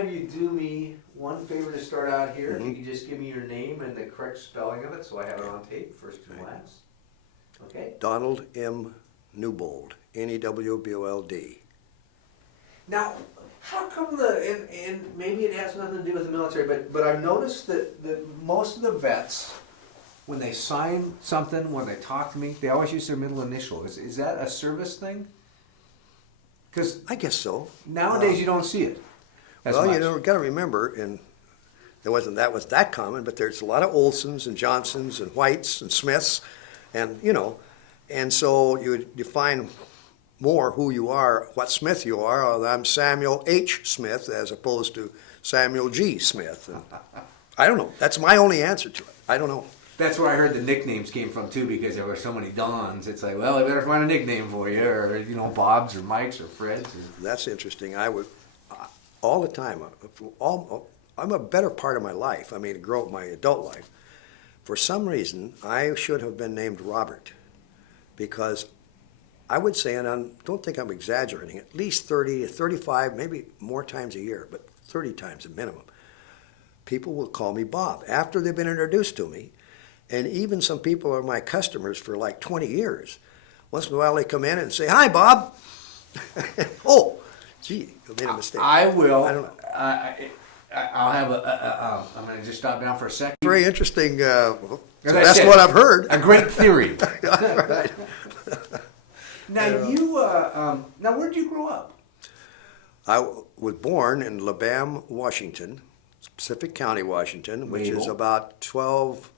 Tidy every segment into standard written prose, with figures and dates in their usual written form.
Have you do me one favor to start out here? If you could just give me your name and the correct spelling of it, so I have it on tape, first and last. Okay. Donald M. Newbold, Newbold. Now, how come and maybe it has nothing to do with the military, but I've noticed that most of the vets, when they sign something, when they talk to me, they always use their middle initial. Is that a service thing? Because I guess so. nowadays you don't see it. Well, much. you got to remember, and there wasn't that common, but there's a lot of Olsons and Johnsons and Whites and Smiths, and and so you define more who you are, what Smith you are. I'm Samuel H. Smith as opposed to Samuel G. Smith. And I don't know. That's my only answer to it. I don't know. That's where I heard the nicknames came from too, because there were so many Dons. It's like, well, I better find a nickname for you, or Bob's or Mike's or Fred's. That's interesting. I would all the time. I'm a better part of my life. I mean, grow up my adult life. For some reason, I should have been named Robert, because I would say, and I don't think I'm exaggerating, at least 30, 35, maybe more times a year, but 30 times a minimum, people will call me Bob after they've been introduced to me. And even some people are my customers for like 20 years. Once in a while they come in and say, "Hi, Bob." Oh, gee, I made a mistake. I will. I don't know. I'll have I'm going to just stop down for a second. Very interesting. As I That's said, what I've heard. A great theory. Right. Now now where did you grow up? I was born in Labam, Washington, Pacific County, Washington, which is Mabel. about 12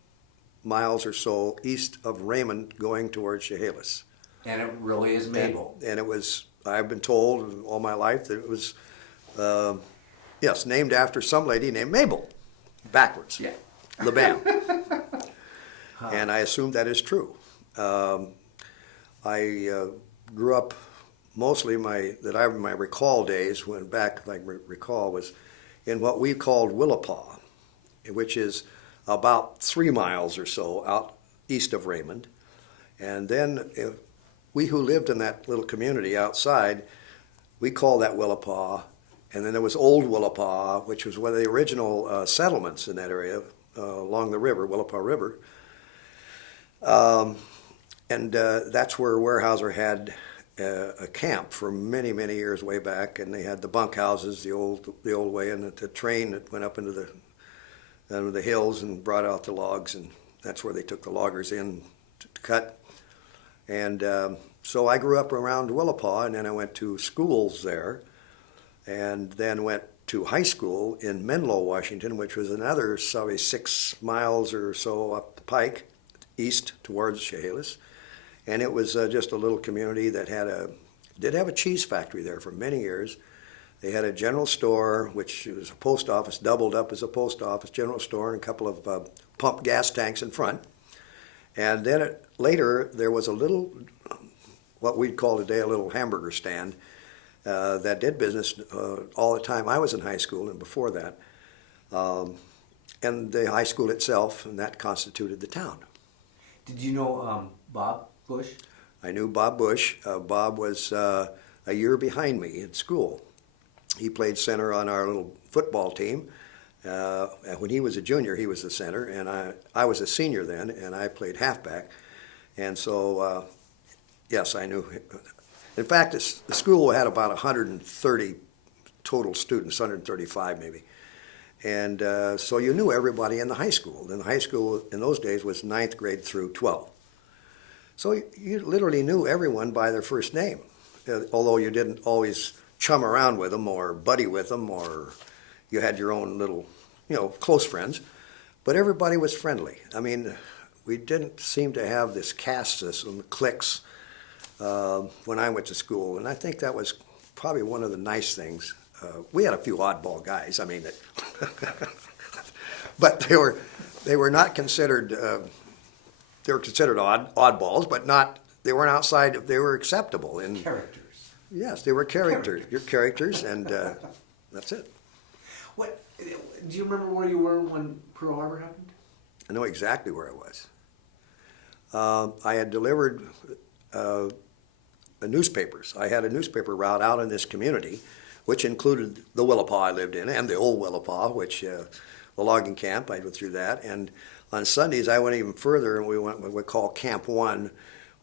miles or so east of Raymond, going towards Chehalis. And it really is Mabel. And it was, I've been told all my life that it was, yes, named after some lady named Mabel, backwards. Yeah. Labam. And I assume that is true. I grew up mostly my recall days, when back, if I recall, was in what we called Willapa, which is about 3 miles or so out east of Raymond. And then we who lived in that little community outside, we called that Willapa. And then there was Old Willapa, which was one of the original settlements in that area along the river, Willapa River. And that's where Weyerhaeuser had a camp for many, many years way back. And they had the bunkhouses the old way, and the train that went up into the hills and brought out the logs, and that's where they took the loggers in to cut. And so I grew up around Willapa, and then I went to schools there, and then went to high school in Menlo, Washington, which was another 6 miles or so up the pike, east towards Chehalis. And it was just a little community that did have a cheese factory there for many years. They had a general store, which was a post office, doubled up as a post office, general store, and a couple of pump gas tanks in front. And then later, there was a little, what we'd call today a little hamburger stand that did business all the time. I was in high school and before that. And the high school itself, and that constituted the town. Did you know Bob Bush? I knew Bob Bush. Bob was a year behind me in school. He played center on our little football team. When he was a junior, he was the center, and I was a senior then, and I played halfback. And so, yes, I knew him. In fact, the school had about 130 total students, 135 maybe. And so you knew everybody in the high school. And the high school in those days was 9th grade through 12. So you literally knew everyone by their first name, although you didn't always chum around with them or buddy with them, or you had your own little, close friends. But everybody was friendly. I mean, we didn't seem to have this caste system, cliques, when I went to school. And I think that was probably one of the nice things. We had a few oddball guys. I mean, but they were not considered. They were considered oddballs, but not. They weren't outside. They were acceptable in Characters. Yes, they were characters. Your characters, and that's it. What? Do you remember where you were when Pearl Harbor happened? I know exactly where I was. I had delivered the newspapers. I had a newspaper route out in this community which included the Willapa I lived in and the old Willapa, which the logging camp, I went through that. And on Sundays, I went even further, and we went what we call Camp 1,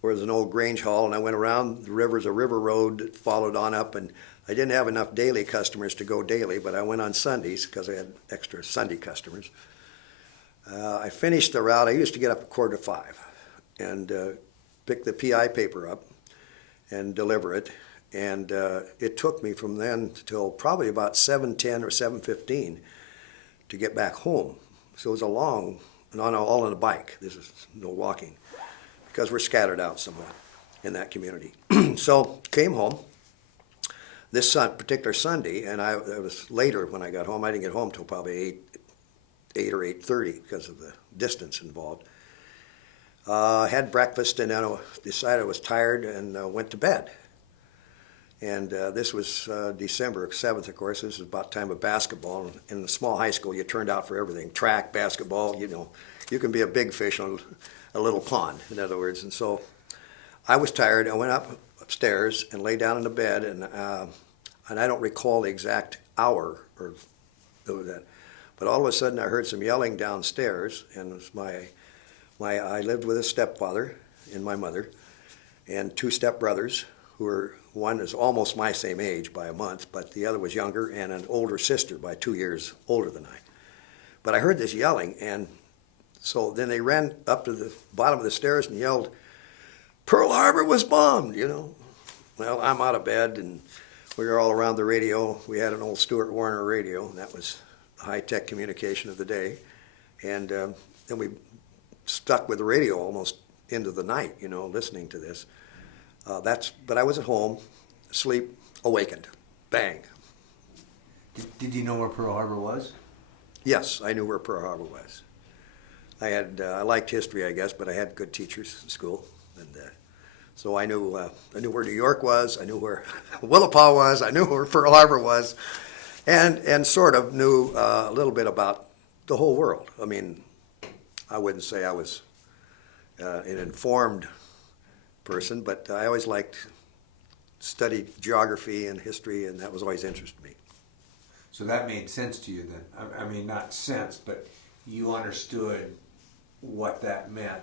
where there's an old Grange Hall, and I went around. The river's a river road that followed on up, and I didn't have enough daily customers to go daily, but I went on Sundays because I had extra Sunday customers. I finished the route. I used to get up at 4:45 and pick the PI paper up and deliver it. And it took me from then till probably about 7:10 or 7:15 to get back home. So it was a long, and all on a bike. This is no walking because we're scattered out somewhat in that community. So came home this particular Sunday, and it was later when I got home. I didn't get home till probably 8 or 8:30 because of the distance involved. Had breakfast, and then I decided I was tired and went to bed. And this was December 7th, of course. This was about time of basketball. In the small high school, you turned out for everything. Track, basketball, you can be a big fish on a little pond, in other words. And so I was tired. I went upstairs and lay down in the bed, and I don't recall the exact hour or that. But all of a sudden, I heard some yelling downstairs, and it was I lived with a stepfather and my mother, and two stepbrothers who were, one is almost my same age by a month, but the other was younger, and an older sister by 2 years older than I. But I heard this yelling, and so then they ran up to the bottom of the stairs and yelled, "Pearl Harbor was bombed," Well, I'm out of bed, and we were all around the radio. We had an old Stuart Warner radio, and that was high-tech communication of the day. And then we stuck with the radio almost into the night, listening to this. But I was at home, asleep, awakened, bang. Did you know where Pearl Harbor was? Yes, I knew where Pearl Harbor was. I liked history, I guess, but I had good teachers in school, and so I knew where New York was. I knew where Willapa was. I knew where Pearl Harbor was, and sort of knew a little bit about the whole world. I mean, I wouldn't say I was an informed person, but I always studied geography and history, and that was always interested me. So that made sense to you then. I mean, not sense, but you understood what that meant,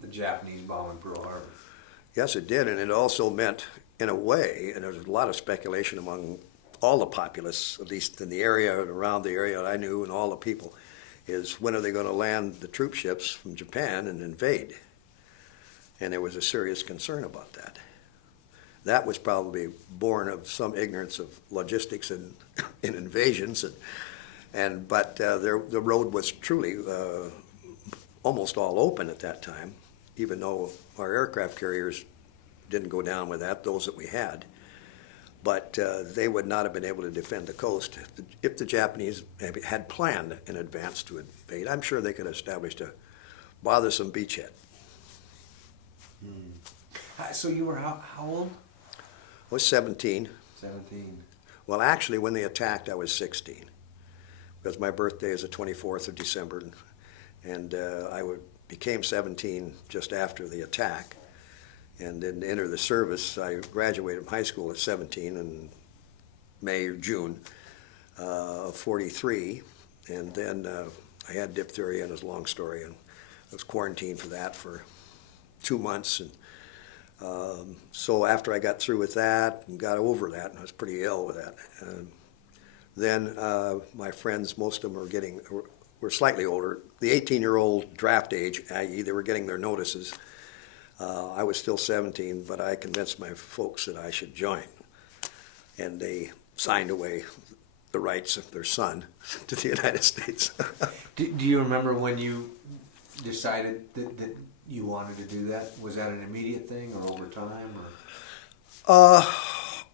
the Japanese bombing Pearl Harbor. Yes, it did, and it also meant, in a way, and there was a lot of speculation among all the populace, at least in the area and around the area I knew, and all the people, is when are they going to land the troop ships from Japan and invade? And there was a serious concern about that. That was probably born of some ignorance of logistics and in invasions, but the road was truly almost all open at that time, even though our aircraft carriers didn't go down with that, those that we had. But they would not have been able to defend the coast if the Japanese had planned in advance to invade. I'm sure they could have established a bothersome beachhead. So you were how old? I was 17. 17. Well, actually, when they attacked, I was 16, because my birthday is the 24th of December, and became 17 just after the attack, and then entered the service. I graduated from high school at 17 in May or June of 43, and then I had diphtheria, and it was a long story, and I was quarantined for that for 2 months, and so after I got through with that and got over that, and I was pretty ill with that, then my friends, most of them were slightly older. The 18-year-old draft age, i.e. they were getting their notices. I was still 17, but I convinced my folks that I should join, and they signed away the rights of their son to the United States. Do you remember when you decided that you wanted to do that? Was that an immediate thing or over time? Or?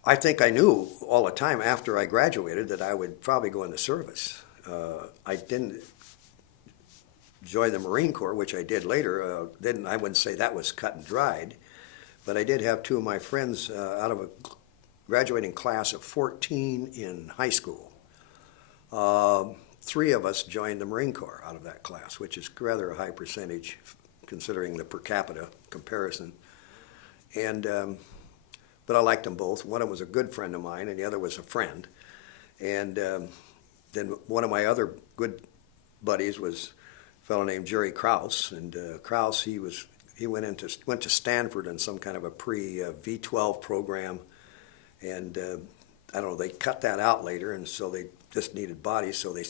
I think I knew all the time after I graduated that I would probably go in the service. I didn't join the Marine Corps, which I did later. I wouldn't say that was cut and dried, but I did have two of my friends out of a graduating class of 14 in high school. 3 of us joined the Marine Corps out of that class, which is rather a high percentage considering the per capita comparison. And but I liked them both. One of them was a good friend of mine, and the other was a friend. And then one of my other good buddies was a fellow named Jerry Krause, and Krause he went to Stanford in some kind of a V12 program, and I don't know, they cut that out later, and so they just needed bodies, so they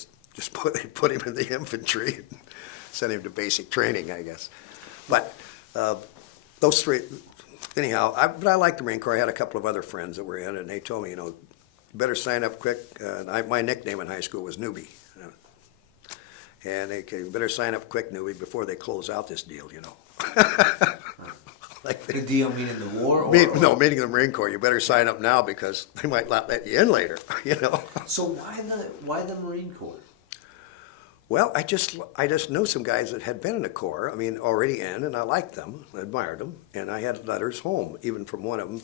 put him in the infantry and sent him to basic training, I guess. But those three, anyhow, but I liked the Marine Corps. I had a couple of other friends that were in it, and they told me, you better sign up quick. My nickname in high school was Newbie. And they better sign up quick, Newbie, before they close out this deal, Like The deal meaning the war? Or, no, meaning the Marine Corps. You better sign up now because they might not let you in later, So why the Marine Corps? Well, I just knew some guys that had been in the Corps, already in, and I liked them, I admired them, and I had letters home, even from one of them,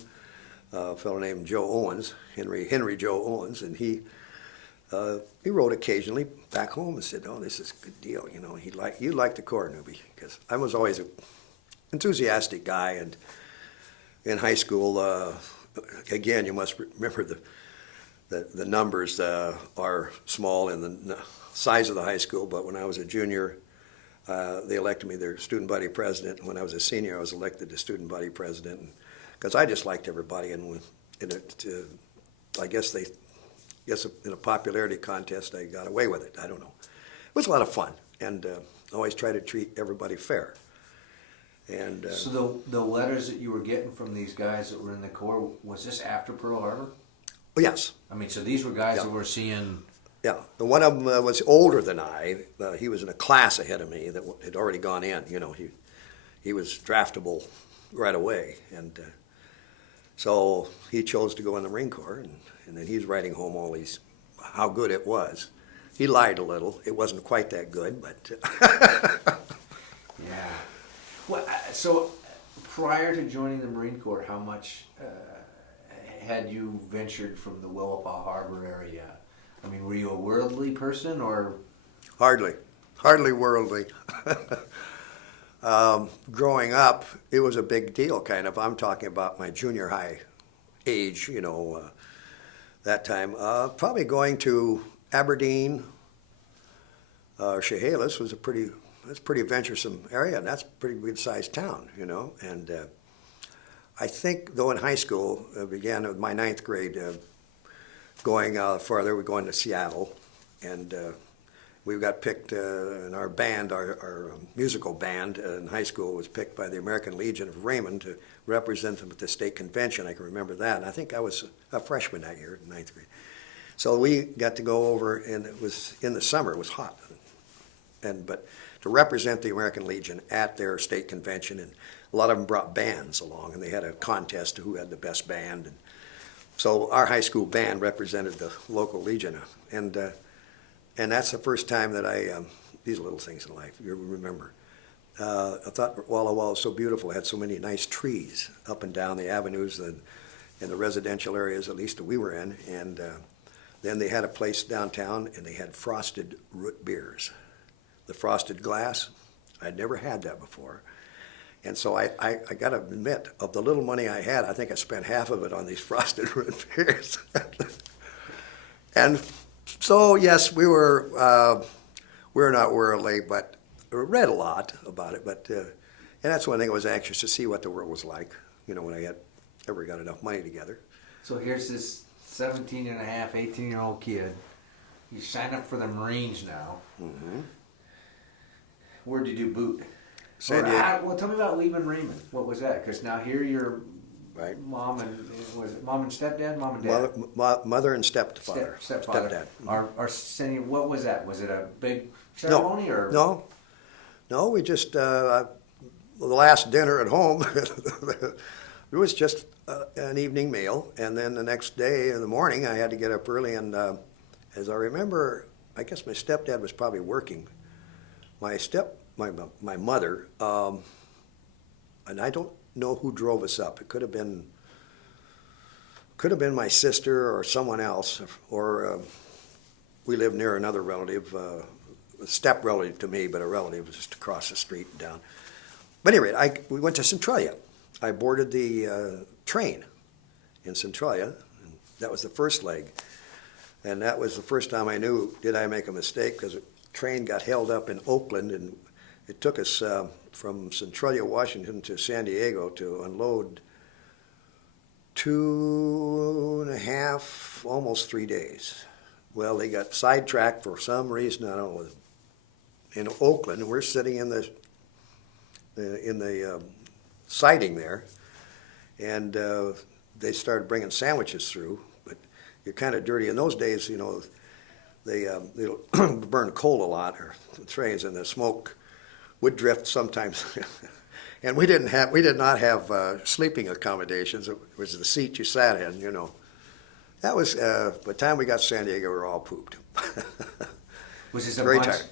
a fellow named Joe Owens, Henry Joe Owens, and he wrote occasionally back home and said, "Oh, this is a good deal, you like the Corps, Newbie," because I was always an enthusiastic guy, and in high school, again, you must remember the numbers are small in the size of the high school, but when I was a junior, they elected me their student body president. When I was a senior, I was elected the student body president because I just liked everybody, and I guess in a popularity contest, I got away with it. I don't know. It was a lot of fun, and always try to treat everybody fair. And so the letters that you were getting from these guys that were in the Corps, was this after Pearl Harbor? oh, yes. So these were guys Yeah. that were seeing. Yeah, and one of them was older than I. He was in a class ahead of me that had already gone in. He was draftable right away, and so he chose to go in the Marine Corps, and then he's writing home all these how good it was. He lied a little. It wasn't quite that good, but Yeah. Well, so prior to joining the Marine Corps, how much had you ventured from the Willapa Harbor area? Were you a worldly person, or? hardly worldly. Growing up, it was a big deal, kind of. I'm talking about my junior high age, that time. Probably going to Aberdeen, Chehalis was that's a pretty venturesome area, and that's a pretty good-sized town, And I think, though, in high school, began with my ninth grade, going farther, we're going to Seattle, and we got picked in our band, our musical band in high school was picked by the American Legion of Raymond to represent them at the state convention. I can remember that. And I think I was a freshman that year, ninth grade. So we got to go over, and it was in the summer. It was hot, but to represent the American Legion at their state convention, and a lot of them brought bands along, and they had a contest to who had the best band. And so our high school band represented the local Legion, and that's the first time that these little things in life, you remember. I thought Walla Walla was so beautiful. It had so many nice trees up and down the avenues and in the residential areas, at least that we were in. And then they had a place downtown, and they had frosted root beers. The frosted glass, I'd never had that before. And so I got to admit, of the little money I had, I think I spent half of it on these frosted root beers. And so, yes, we were not worldly, but read a lot about it. But and that's one thing I was anxious to see what the world was like, when I had ever got enough money together. So here's this 17 and a half, 18-year-old kid. You sign up for the Marines now. Mm-hmm. Where did you boot? San Diego. Well, tell me about leaving Raymond. What was that? Because now here you're Right. mom and stepdad, mom and dad, Mother and stepfather. stepfather. Stepdad. Are sending. What was that? Was it a big ceremony or No. We just the last dinner at home. It was just an evening meal, and then the next day in the morning I had to get up early. And as I remember, I guess my stepdad was probably working. My mother, and I don't know who drove us up. It could have been my sister or someone else, or we lived near another relative, a step relative to me, but a relative just across the street and down. But anyway, we went to Centralia. I boarded the train in Centralia. And that was the first leg. And that was the first time I knew, did I make a mistake? Because the train got held up in Oakland, and it took us from Centralia, Washington to San Diego to unload 2.5, almost 3 days. Well, they got sidetracked for some reason, I don't know, in Oakland. We're sitting in the siding there, and they started bringing sandwiches through, but you're kind of dirty. In those days, you know, they burn coal a lot, or the trains, and the smoke would drift sometimes. And we did not have sleeping accommodations. It was the seat you sat in, you know. That was, by the time we got to San Diego, we were all pooped. Was this a Very bunch? tired.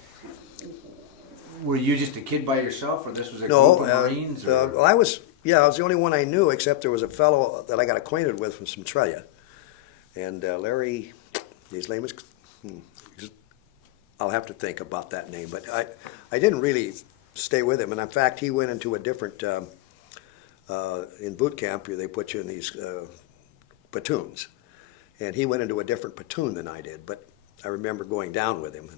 Were you just a kid by yourself, or this was a No, group of Marines? well, I was the only one I knew, except there was a fellow that I got acquainted with from Centralia. And Larry, his name is, I'll have to think about that name, but I didn't really stay with him. And in fact, he went into a different, in boot camp, they put you in these platoons. And he went into a different platoon than I did, but I remember going down with him,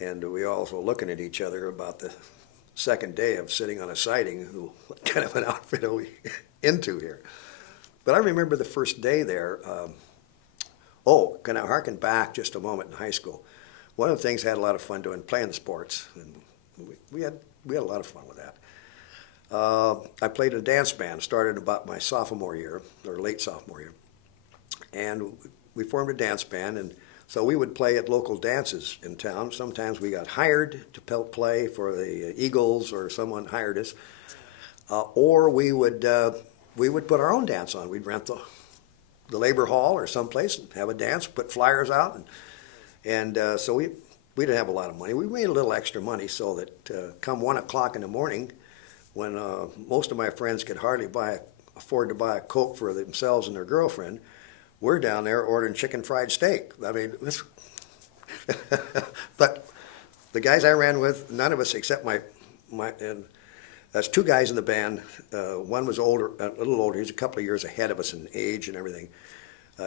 and we also looking at each other about the second day of sitting on a siding, what kind of an outfit are we into here? But I remember the first day there. Can I harken back just a moment in high school? One of the things I had a lot of fun doing, playing sports, and we had a lot of fun with that. I played in a dance band, started about my sophomore year, or late sophomore year. And we formed a dance band, and so we would play at local dances in town. Sometimes we got hired to play for the Eagles, or someone hired us, or we would put our own dance on. We'd rent the labor hall or someplace and have a dance, put flyers out, and so we didn't have a lot of money. We made a little extra money so that come 1 o'clock in the morning, when most of my friends could hardly afford to buy a Coke for themselves and their girlfriend, we're down there ordering chicken fried steak. I mean, but the guys I ran with, none of us except and that's two guys in the band. One was older, a little older. He was a couple of years ahead of us in age and everything.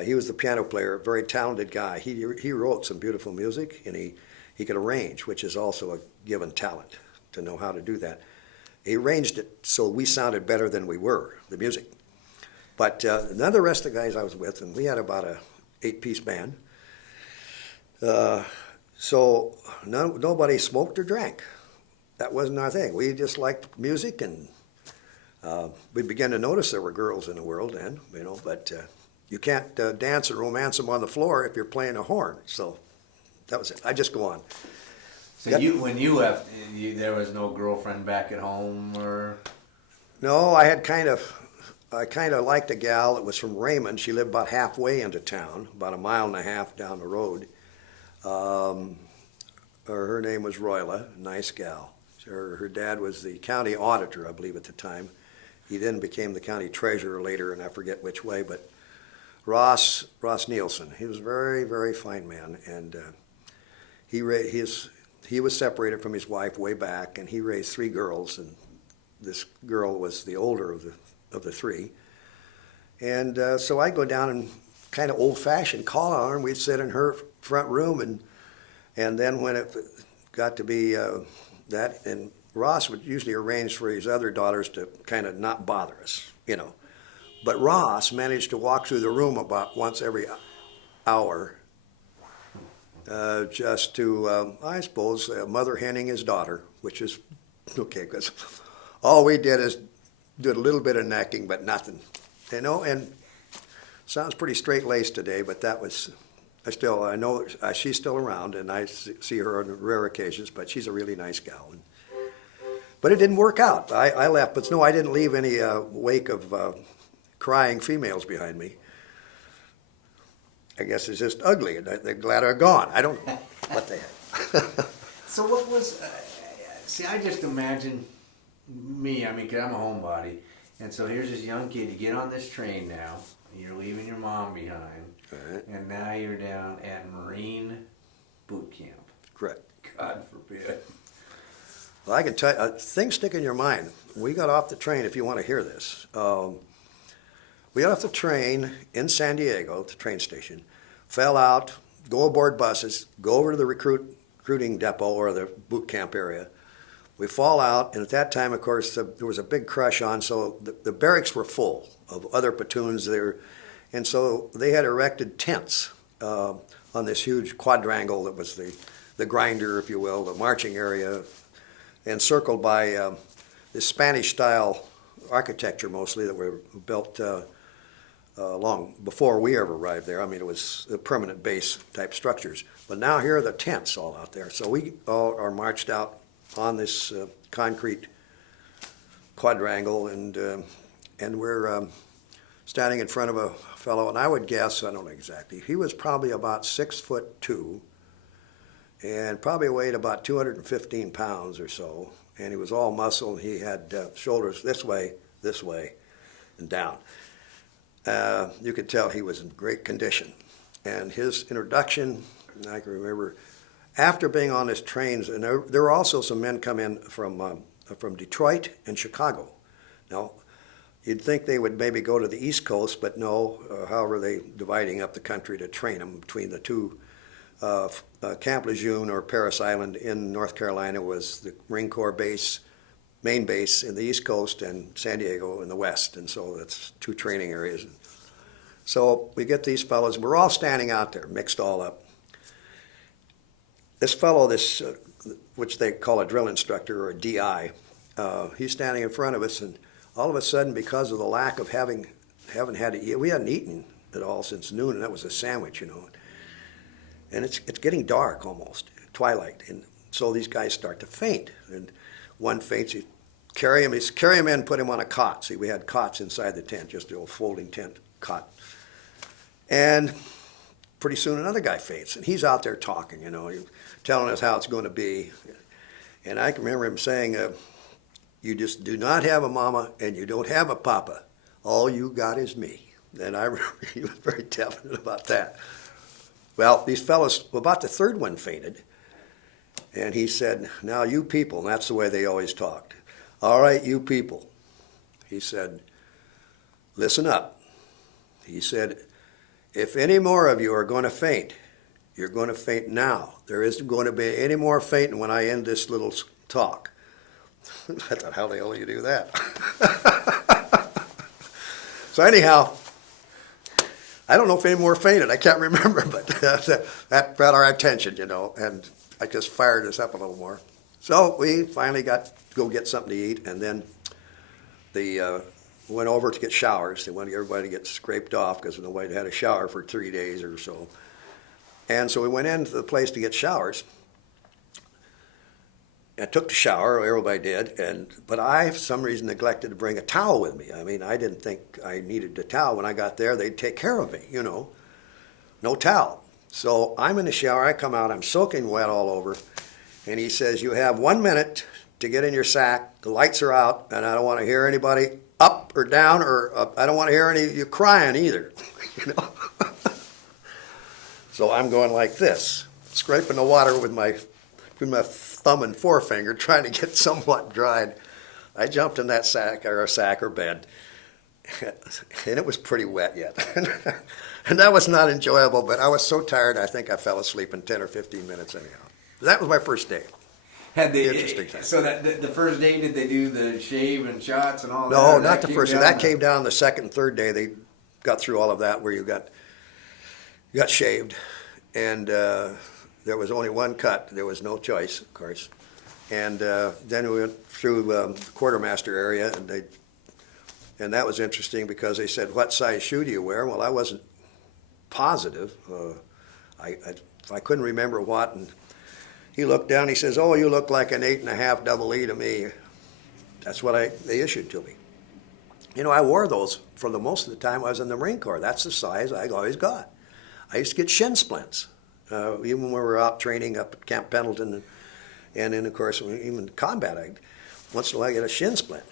He was the piano player, a very talented guy. He wrote some beautiful music, and he could arrange, which is also a given talent to know how to do that. He arranged it so we sounded better than we were, the music. But none of the rest of the guys I was with, and we had about a 8-piece band, so nobody smoked or drank. That wasn't our thing. We just liked music, and we began to notice there were girls in the world then, you know, but you can't dance and romance them on the floor if you're playing a horn. So that was it. I just go on. So when you left, there was no girlfriend back at home, or? No, I kind of liked a gal that was from Raymond. She lived about halfway into town, about 1.5 miles down the road. Her name was Royla, nice gal. Her dad was the county auditor, I believe, at the time. He then became the county treasurer later, and I forget which way, but Ross Nielsen, he was a very, very fine man, and he was separated from his wife way back, and he raised 3 girls, and this girl was the older of the 3. And so I'd go down and kind of old-fashioned call on her, and we'd sit in her front room, and then when it got to be that, and Ross would usually arrange for his other daughters to kind of not bother us, you know. But Ross managed to walk through the room about once every hour, just to, I suppose, mother henning his daughter, which is okay, because all we did is did a little bit of necking, but nothing, you know. And sounds pretty straight-laced today, but that was, I know she's still around, and I see her on rare occasions, but she's a really nice gal. But it didn't work out. I left, but no, I didn't leave any wake of crying females behind me. I guess it's just ugly, and they're glad I'm gone. I don't know what they had. So what was, see, I just imagine me, I mean, 'cause I'm a homebody, and so here's this young kid, you get on this train now, you're leaving your mom behind, Right. and now you're down at Marine boot camp. Correct. God forbid. Well, I can tell you, things stick in your mind. We got off the train, if you want to hear this. We got off the train in San Diego, at the train station, fell out, go aboard buses, go over to the recruiting depot or the boot camp area. We fall out, and at that time, of course, there was a big crush on, so the barracks were full of other platoons there, and so they had erected tents on this huge quadrangle that was the grinder, if you will, the marching area, encircled by this Spanish-style architecture mostly that were built long before we ever arrived there. I mean, it was permanent base type structures. But now here are the tents all out there. So we all are marched out on this concrete quadrangle, and we're standing in front of a fellow, and I would guess, I don't know exactly, he was probably about 6'2", and probably weighed about 215 pounds or so, and he was all muscle, and he had shoulders this way, and down. You could tell he was in great condition. And his introduction, I can remember, after being on this train, and there were also some men come in from Detroit and Chicago. Now, you'd think they would maybe go to the East Coast, but no. However, they dividing up the country to train them between the two. Camp Lejeune or Parris Island in North Carolina was the Marine Corps base, main base in the East Coast, and San Diego in the West, and so that's two training areas. So we get these fellows, we're all standing out there, mixed all up. This fellow, which they call a drill instructor or a DI, he's standing in front of us, and all of a sudden, because of the lack of haven't had to eat, we hadn't eaten at all since noon, and that was a sandwich, you know. And it's getting dark almost, twilight, and so these guys start to faint. And one faints, you carry him in, put him on a cot. See, we had cots inside the tent, just the old folding tent cot. And pretty soon another guy faints, and he's out there talking, you know, telling us how it's going to be. And I can remember him saying, you just do not have a mama and you don't have a papa. All you got is me. And I remember he was very definite about that. Well, these fellows, about the third one fainted, and he said, now you people, and that's the way they always talked. All right, you people. He said, listen up. He said, if any more of you are going to faint, you're going to faint now. There isn't going to be any more fainting when I end this little talk. I thought, how the hell do you do that? So anyhow, I don't know if any more fainted. I can't remember, but that got our attention, you know, and I just fired us up a little more. So we finally got to go get something to eat, and then they went over to get showers. They wanted everybody to get scraped off because nobody had a shower for 3 days or so. And so we went into the place to get showers. I took the shower, everybody did, but I, for some reason, neglected to bring a towel with me. I mean, I didn't think I needed a towel. When I got there, they'd take care of me, you know. No towel. So I'm in the shower, I come out, I'm soaking wet all over, and he says, you have 1 minute to get in your sack, the lights are out, and I don't want to hear anybody up or down, or I don't want to hear any of you crying either, you know. So I'm going like this, scraping the water with my thumb and forefinger, trying to get somewhat dried. I jumped in that sack or bed, and it was pretty wet yet. And that was not enjoyable, but I was so tired I think I fell asleep in 10 or 15 minutes anyhow. That was my first day. Interesting time. So the first day, did they do the shave and shots and all that? No, not the first day. That came down the second and third day. They got through all of that where you got shaved, and there was only one cut. There was no choice, of course. And then we went through the quartermaster area, and that was interesting because they said, what size shoe do you wear? Well, I wasn't positive. I couldn't remember what. And he looked down, he says, oh, you look like an 8.5 double E to me. That's what they issued to me. You know, I wore those for the most of the time I was in the Marine Corps. That's the size I always got. I used to get shin splints. Even when we were out training up at Camp Pendleton, and then, of course, even combat, once in a while I get a shin splint.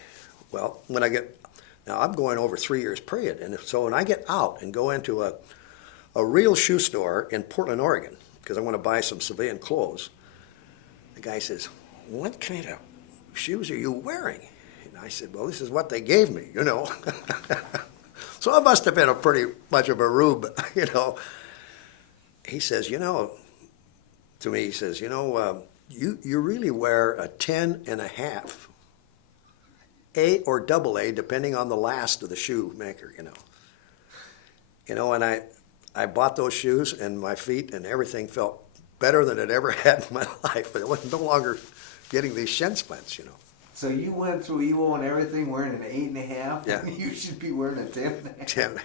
Well, now I'm going over 3 years period, and so when I get out and go into a real shoe store in Portland, Oregon, because I want to buy some civilian clothes, the guy says, what kind of shoes are you wearing? And I said, well, this is what they gave me, you know. So I must have been a pretty much of a rube, you know. he says, to me, he says, you really wear a 10 and a half, A or double A, depending on the last of the shoemaker, and I bought those shoes, and my feet and everything felt better than it ever had in my life. But it was no longer getting these shin splints, So you went through Evo and everything wearing an 8.5? Yeah. You should be wearing a 10.5. 10 and a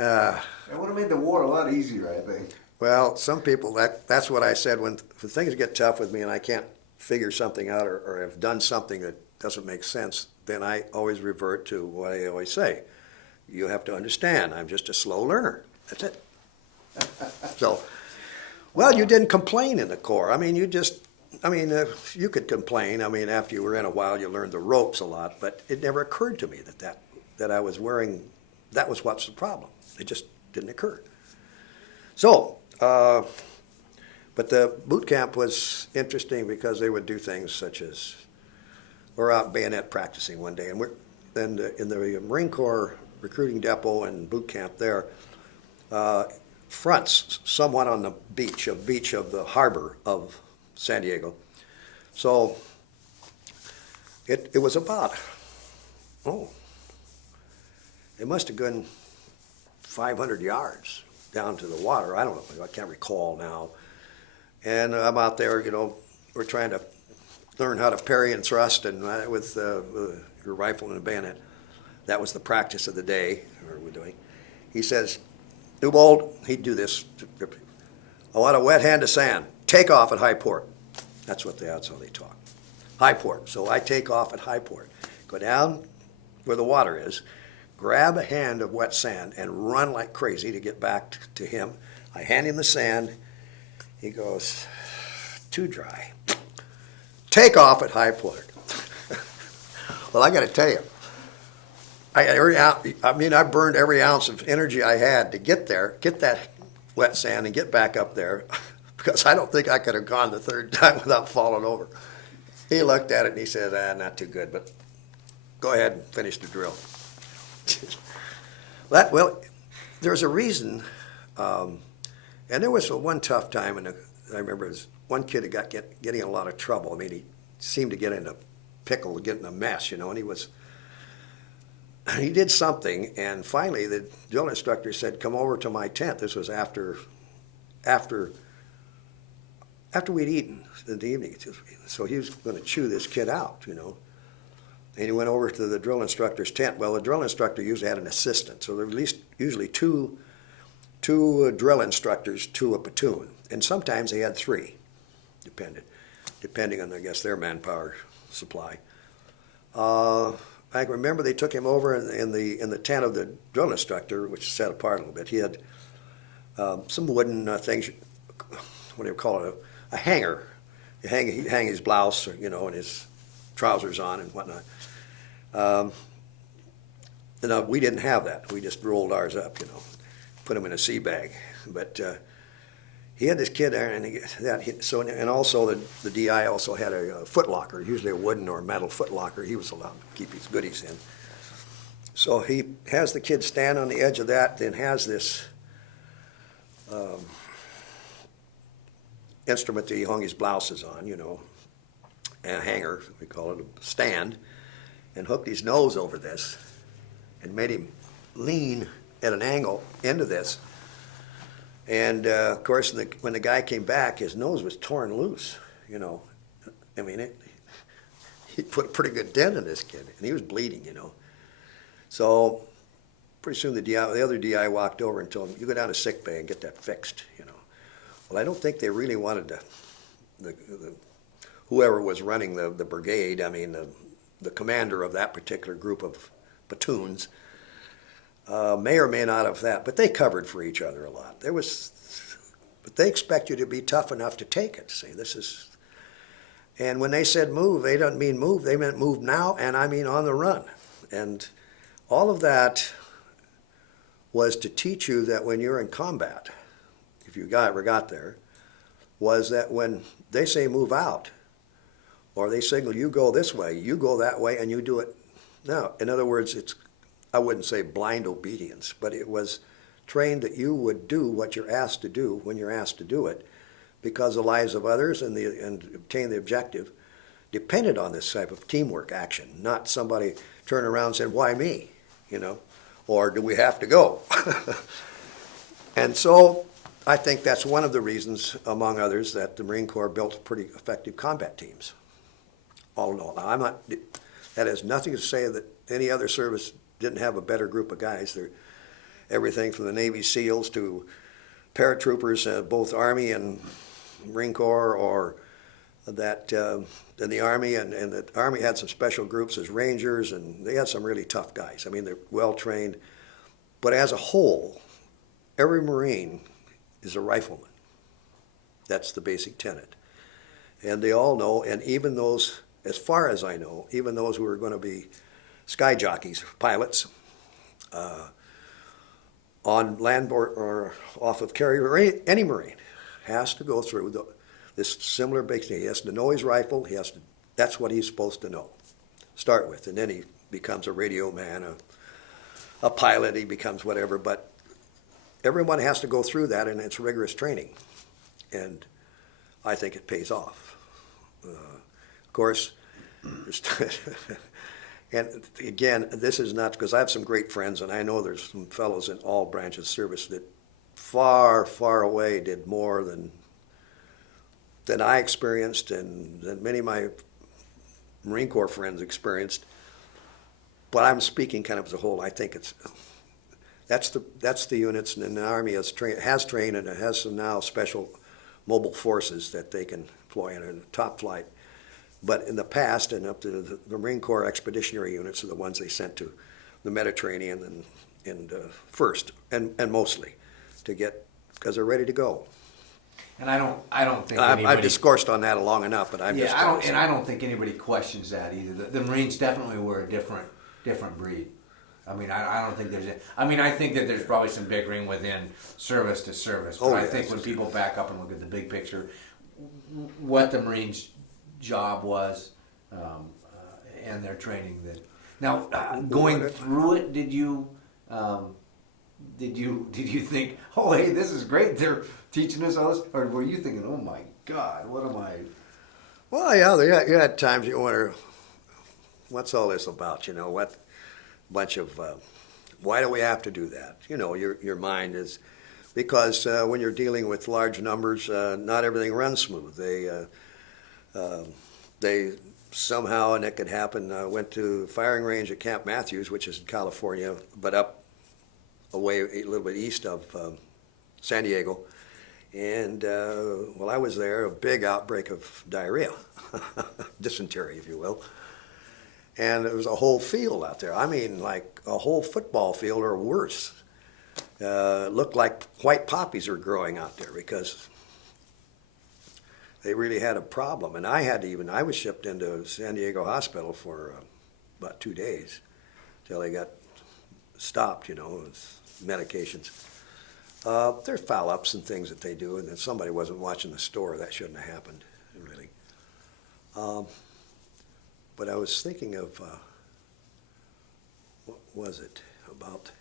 half. It would have made the war a lot easier, I think. Well, some people, that's what I said when things get tough with me and I can't figure something out or have done something that doesn't make sense, then I always revert to what I always say. You have to understand, I'm just a slow learner. That's it. So, well, you didn't complain in the Corps. You could complain. After you were in a while, you learned the ropes a lot, but it never occurred to me that I was wearing, that was what's the problem. It just didn't occur. So, but the boot camp was interesting because they would do things such as, we're out bayonet practicing one day, and in the Marine Corps recruiting depot and boot camp there, fronts somewhat on the beach of the harbor of San Diego. So it was about, it must have gone 500 yards down to the water. I don't know, I can't recall now. And I'm out there, we're trying to learn how to parry and thrust and with your rifle and a bayonet. That was the practice of the day, or we're doing. He says, Newbold, he'd do this. I want a wet hand of sand. Take off at high port. That's how they talk. High port. So I take off at high port. Go down where the water is, grab a hand of wet sand, and run like crazy to get back to him. I hand him the sand. He goes, too dry. Take off at high port. Well, I got to tell you, I burned every ounce of energy I had to get there, get that wet sand, and get back up there, because I don't think I could have gone the third time without falling over. He looked at it and he said, not too good, but go ahead and finish the drill. Well, there's a reason, and there was one tough time, and I remember one kid who getting in a lot of trouble. He seemed to get in a pickle, get in a mess, and he did something, and finally the drill instructor said, come over to my tent. This was after we'd eaten in the evening. So he was going to chew this kid out, And he went over to the drill instructor's tent. Well, the drill instructor usually had an assistant, so there were usually two drill instructors to a platoon, and sometimes they had three, depending on, I guess, their manpower supply. I remember they took him over in the tent of the drill instructor, which is set apart a little bit. He had some wooden things, what do you call it, a hanger. He'd hang his blouse, and his trousers on and whatnot. We didn't have that. We just rolled ours up, put him in a sea bag. But he had this kid there, and also the DI also had a foot locker, usually a wooden or metal foot locker. He was allowed to keep his goodies in. So he has the kid stand on the edge of that, then has this instrument that he hung his blouses on, a hanger, we call it a stand, and hooked his nose over this and made him lean at an angle into this. And, of course, when the guy came back, his nose was torn loose, he put a pretty good dent in this kid, and he was bleeding, So pretty soon the other DI walked over and told him, you go down to sick bay and get that fixed, Well, I don't think they really wanted whoever was running the brigade, the commander of that particular group of platoons, may or may not have that, but they covered for each other a lot. But they expect you to be tough enough to take it. See, and when they said move, they don't mean move. They meant move now, and on the run. And all of that was to teach you that when you're in combat, if you ever got there, was that when they say move out, or they signal you go this way, you go that way, and you do it. Now, in other words, I wouldn't say blind obedience, but it was trained that you would do what you're asked to do when you're asked to do it, because the lives of others and obtain the objective depended on this type of teamwork action, not somebody turning around saying, "Why me?" Or do we have to go? And so I think that's one of the reasons, among others, that the Marine Corps built pretty effective combat teams. All in all, now that has nothing to say that any other service didn't have a better group of guys. They're everything from the Navy SEALs to paratroopers, both Army and Marine Corps, or that in the Army, and the Army had some special groups as Rangers, and they had some really tough guys. I mean, they're well trained, but as a whole, every Marine is a rifleman. That's the basic tenet. And they all know, and even those, as far as I know, even those who are going to be sky jockeys, pilots, on land or off of carrier, or any Marine has to go through this similar basic. He has to know his rifle. That's what he's supposed to know. Start with, and then he becomes a radio man, a pilot. He becomes whatever. But everyone has to go through that, and it's rigorous training, and I think it pays off. Of course, and again, this is not, because I have some great friends, and I know there's some fellows in all branches of service that far, far away did more than I experienced, and that many of my Marine Corps friends experienced. But I'm speaking kind of as a whole. I think that's the units, and the Army has trained, and it has some now special mobile forces that they can deploy in top flight. But in the past, and up to the Marine Corps expeditionary units are the ones they sent to the Mediterranean and first and mostly to get, because they're ready to go. And I don't think anybody, I've discoursed on that long enough, but I don't think anybody questions that either. The Marines definitely were a different breed. I mean, I don't think I think that there's probably some bickering within service to service, but I think when people back up and look at the big picture, what the Marines' job was, and their training. That now going through it, did you think, oh hey, this is great, they're teaching us all this, or were you thinking, oh my God, what am I? Well, yeah, you had times you wonder, what's all this about? What bunch of why do we have to do that? Your mind is, because when you're dealing with large numbers, not everything runs smooth. They somehow, and it could happen, went to firing range at Camp Matthews, which is in California, but up away a little bit east of San Diego. And while I was there, a big outbreak of diarrhea, dysentery, if you will. And it was a whole field out there. I mean, like a whole football field or worse. It looked like white poppies were growing out there because they really had a problem. And I was shipped into San Diego Hospital for about 2 days till they got stopped, with medications. There's foul-ups and things that they do, and if somebody wasn't watching the store, that shouldn't have happened, really. But I was thinking of, what was it, about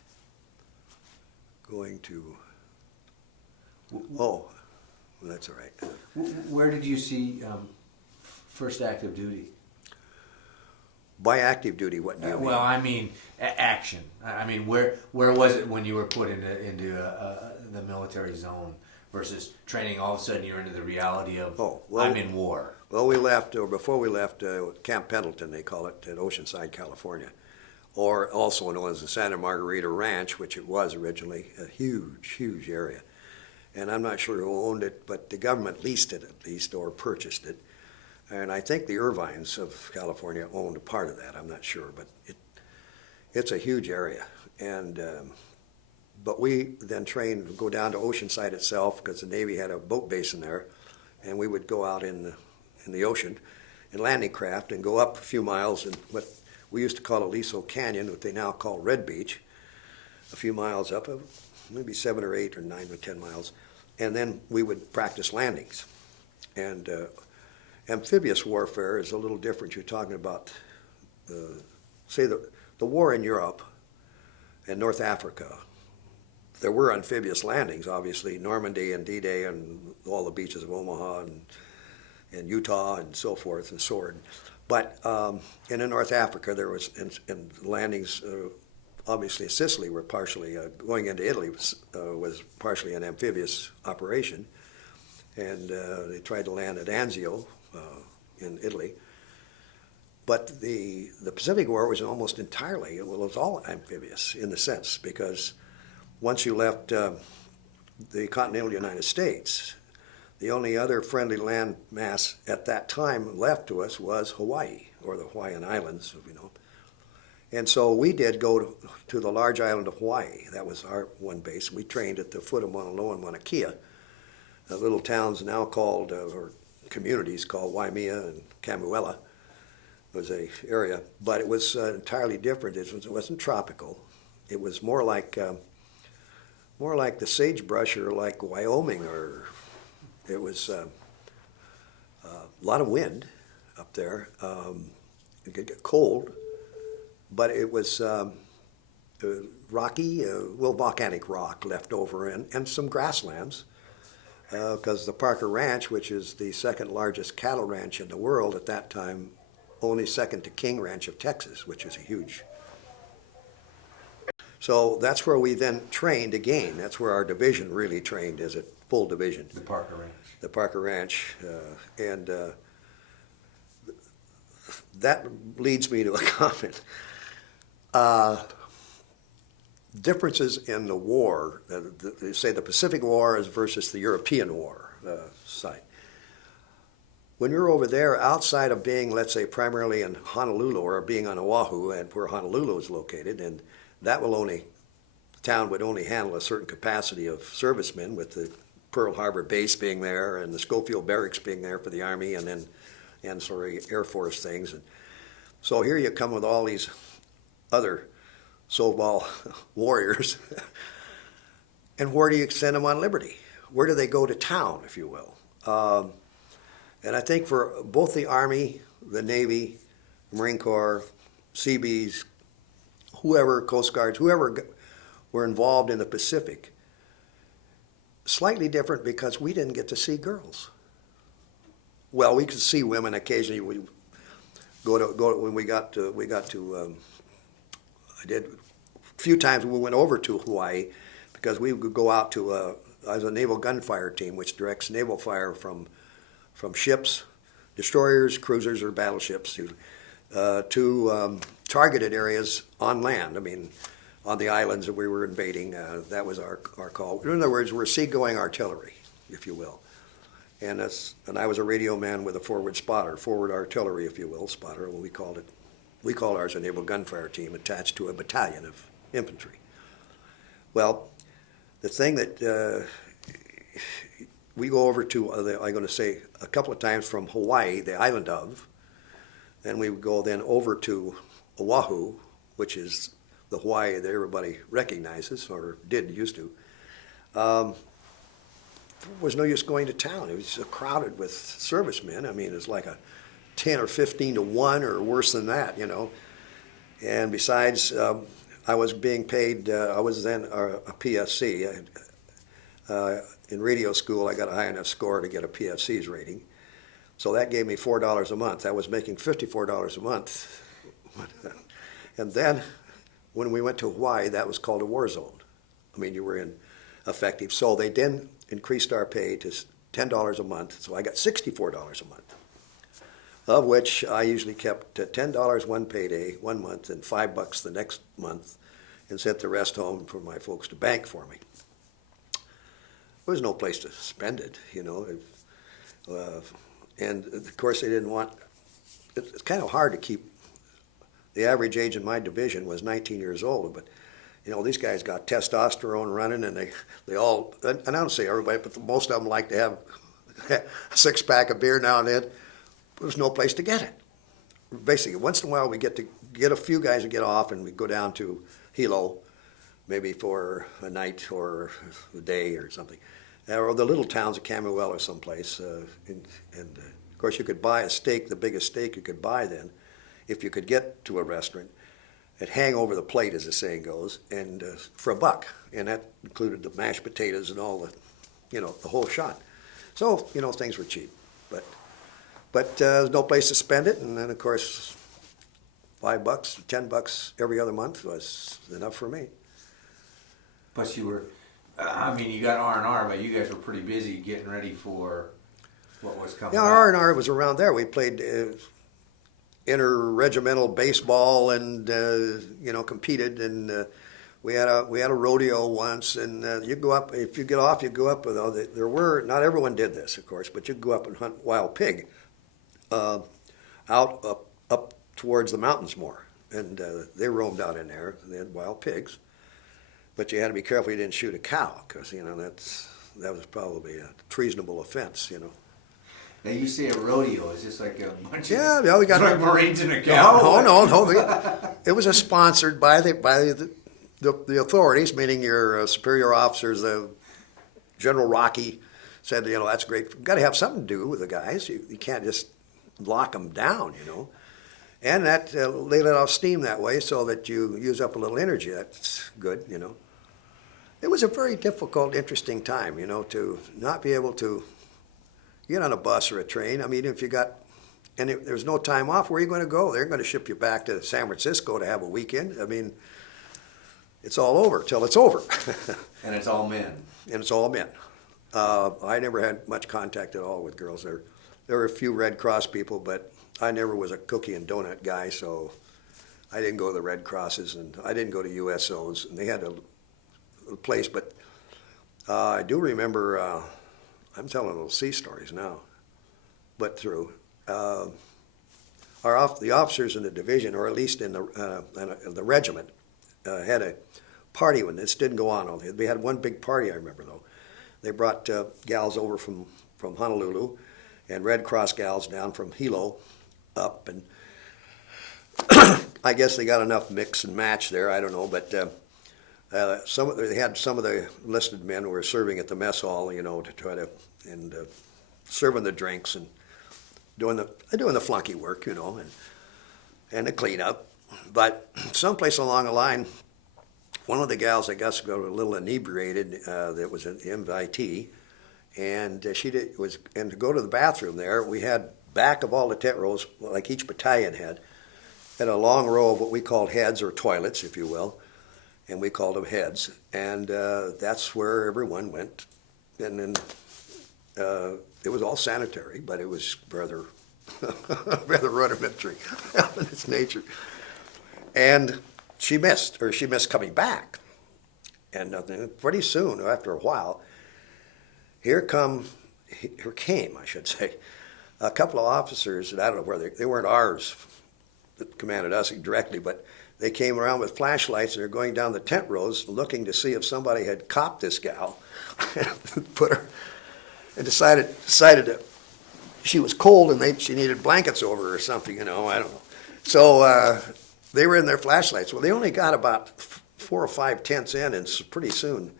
going to, oh, well, that's all right. Where did you see first active duty? By active duty, what do you mean? Well, I mean action. I mean, where was it when you were put into the military zone versus training? All of a sudden, you're into the reality of I'm in war. Well, we left, or before we left, Camp Pendleton, they call it, at Oceanside, California, or also known as the Santa Margarita Ranch, which it was originally, a huge, huge area. And I'm not sure who owned it, but the government leased it at least, or purchased it. And I think the Irvines of California owned a part of that. I'm not sure, but it's a huge area. And but we then trained, go down to Oceanside itself, because the Navy had a boat base in there, and we would go out in the ocean in landing craft and go up a few miles in what we used to call Aliso Canyon, what they now call Red Beach, a few miles up, maybe 7 or 8 or 9 or 10 miles, and then we would practice landings. And amphibious warfare is a little different. You're talking about, say, the war in Europe and North Africa there were amphibious landings, obviously, Normandy and D-Day and all the beaches of Omaha and Utah and so forth and Sword. But in North Africa, there was, and landings, obviously in Sicily were partially, going into Italy was partially an amphibious operation. And they tried to land at Anzio in Italy. But the Pacific War was almost entirely, well, it was all amphibious in the sense, because once you left the continental United States, the only other friendly land mass at that time left to us was Hawaii, or the Hawaiian Islands, you know. And so we did go to the large island of Hawaii. That was our one base. We trained at the foot of Mauna Loa and Mauna Kea, little towns now called, or communities called Waimea and Kamuela was a area, but it was entirely different. It wasn't tropical. It was more like the sagebrush, or like Wyoming, or it was a lot of wind up there. It could get cold, but it was rocky, well, volcanic rock left over, and some grasslands. Because the Parker Ranch, which is the second largest cattle ranch in the world at that time, only second to King Ranch of Texas, which is a huge. So that's where we then trained again. That's where our division really trained as a full division. The Parker Ranch. The Parker Ranch. And that leads me to a comment. Differences in the war, say the Pacific War versus the European War side. When you're over there, outside of being, let's say, primarily in Honolulu, or being on Oahu, and where Honolulu is located, and that the town would only handle a certain capacity of servicemen, with the Pearl Harbor base being there and the Schofield Barracks being there for the Army, and then Air Force things. And so here you come with all these other so-called warriors. And where do you send them on liberty? Where do they go to town, if you will? And I think for both the Army, the Navy, Marine Corps, Seabees, whoever, Coast Guards, whoever were involved in the Pacific, slightly different because we didn't get to see girls. Well, we could see women occasionally. We when we got to I did a few times we went over to Hawaii, because we would go out to I was a naval gunfire team, which directs naval fire from ships, destroyers, cruisers, or battleships, to targeted areas on land. I mean, on the islands that we were invading, that was our call. In other words, we're seagoing artillery, if you will. And I was a radio man with a forward spotter, forward artillery, if you will, spotter, what we called it. We called ours a naval gunfire team, attached to a battalion of infantry. Well, the thing that we go over to, I'm going to say a couple of times from Hawaii, the island of, and we would go then over to Oahu, which is the Hawaii that everybody recognizes, or did used to. There was no use going to town. It was crowded with servicemen. I mean, it was like a 10 or 15 to 1 or worse than that, you know. And besides, I was being paid, I was then a PFC. In radio school, I got a high enough score to get a PFC's rating. So that gave me $4 a month. I was making $54 a month. And then when we went to Hawaii, that was called a war zone. I mean, you were in effective. So they then increased our pay to $10 a month. So I got $64 a month, of which I usually kept $10 one payday, 1 month, and $5 the next month, and sent the rest home for my folks to bank for me. There was no place to spend it, you know. And of course they didn't want, it's kind of hard to keep, the average age in my division was 19 years old, but you know, these guys got testosterone running, and they all, and I don't say everybody, but most of them like to have a six-pack of beer now and then. There was no place to get it. Basically, once in a while we get a few guys to get off, and we go down to Hilo, maybe for a night or a day or something. Or the little towns of Camuel or someplace. And of course you could buy a steak, the biggest steak you could buy then, if you could get to a restaurant, It'd hang over the plate, as the saying goes, and for $1, and that included the mashed potatoes and all the, the whole shot. So, things were cheap, but there's no place to spend it, and then of course, $5, $10 every other month was enough for me. Plus you were, you got R&R, but you guys were pretty busy getting ready for what was coming Yeah, up. R&R was around there. We played interregimental baseball and competed, and we had a rodeo once, and you go up, if you get off, you go up. There were, not everyone did this, of course, but you go up and hunt wild pig up towards the mountains more, and they roamed out in there. They had wild pigs, but you had to be careful you didn't shoot a cow, because that was probably a treasonable offense. Now you say a rodeo, is this like a bunch Yeah, of we got drug Marines in a cow? No. It was sponsored by the authorities, meaning your superior officers. General Rocky said, that's great. You've got to have something to do with the guys. You can't just lock them down, And that they let off steam that way so that you use up a little energy. That's good, It was a very difficult, interesting time, to not be able to get on a bus or a train. If you got, and there's no time off, where are you going to go? They're going to ship you back to San Francisco to have a weekend. It's all over till it's over. And it's all men. And it's all men. I never had much contact at all with girls. There were a few Red Cross people, but I never was a cookie and donut guy, so I didn't go to the Red Crosses, and I didn't go to USOs, and they had a place, but I do remember, I'm telling little sea stories now, but through the officers in the division, or at least in the regiment, had a party when this didn't go on. We had one big party, I remember, though. They brought gals over from Honolulu, and Red Cross gals down from Hilo up, and I guess they got enough mix and match there, I don't know, but they had some of the enlisted men who were serving at the mess hall, to try to, and serving the drinks and doing the flunky work, and the cleanup. But someplace along the line, one of the gals, I guess, got a little inebriated. That was an invitee, and and to go to the bathroom there, we had back of all the tent rows, like each battalion had a long row of what we called heads, or toilets, if you will, and we called them heads, and that's where everyone went, and then it was all sanitary, but it was rather rudimentary in its nature. And she missed coming back. And pretty soon, after a while, here came, I should say, a couple of officers, and I don't know where they weren't ours that commanded us directly, but they came around with flashlights and they're going down the tent rows looking to see if somebody had copped this gal and put her, and decided that she was cold and she needed blankets over her or something, I don't know. So they were in their flashlights. Well, they only got about 4 or 5 tents in, and pretty soon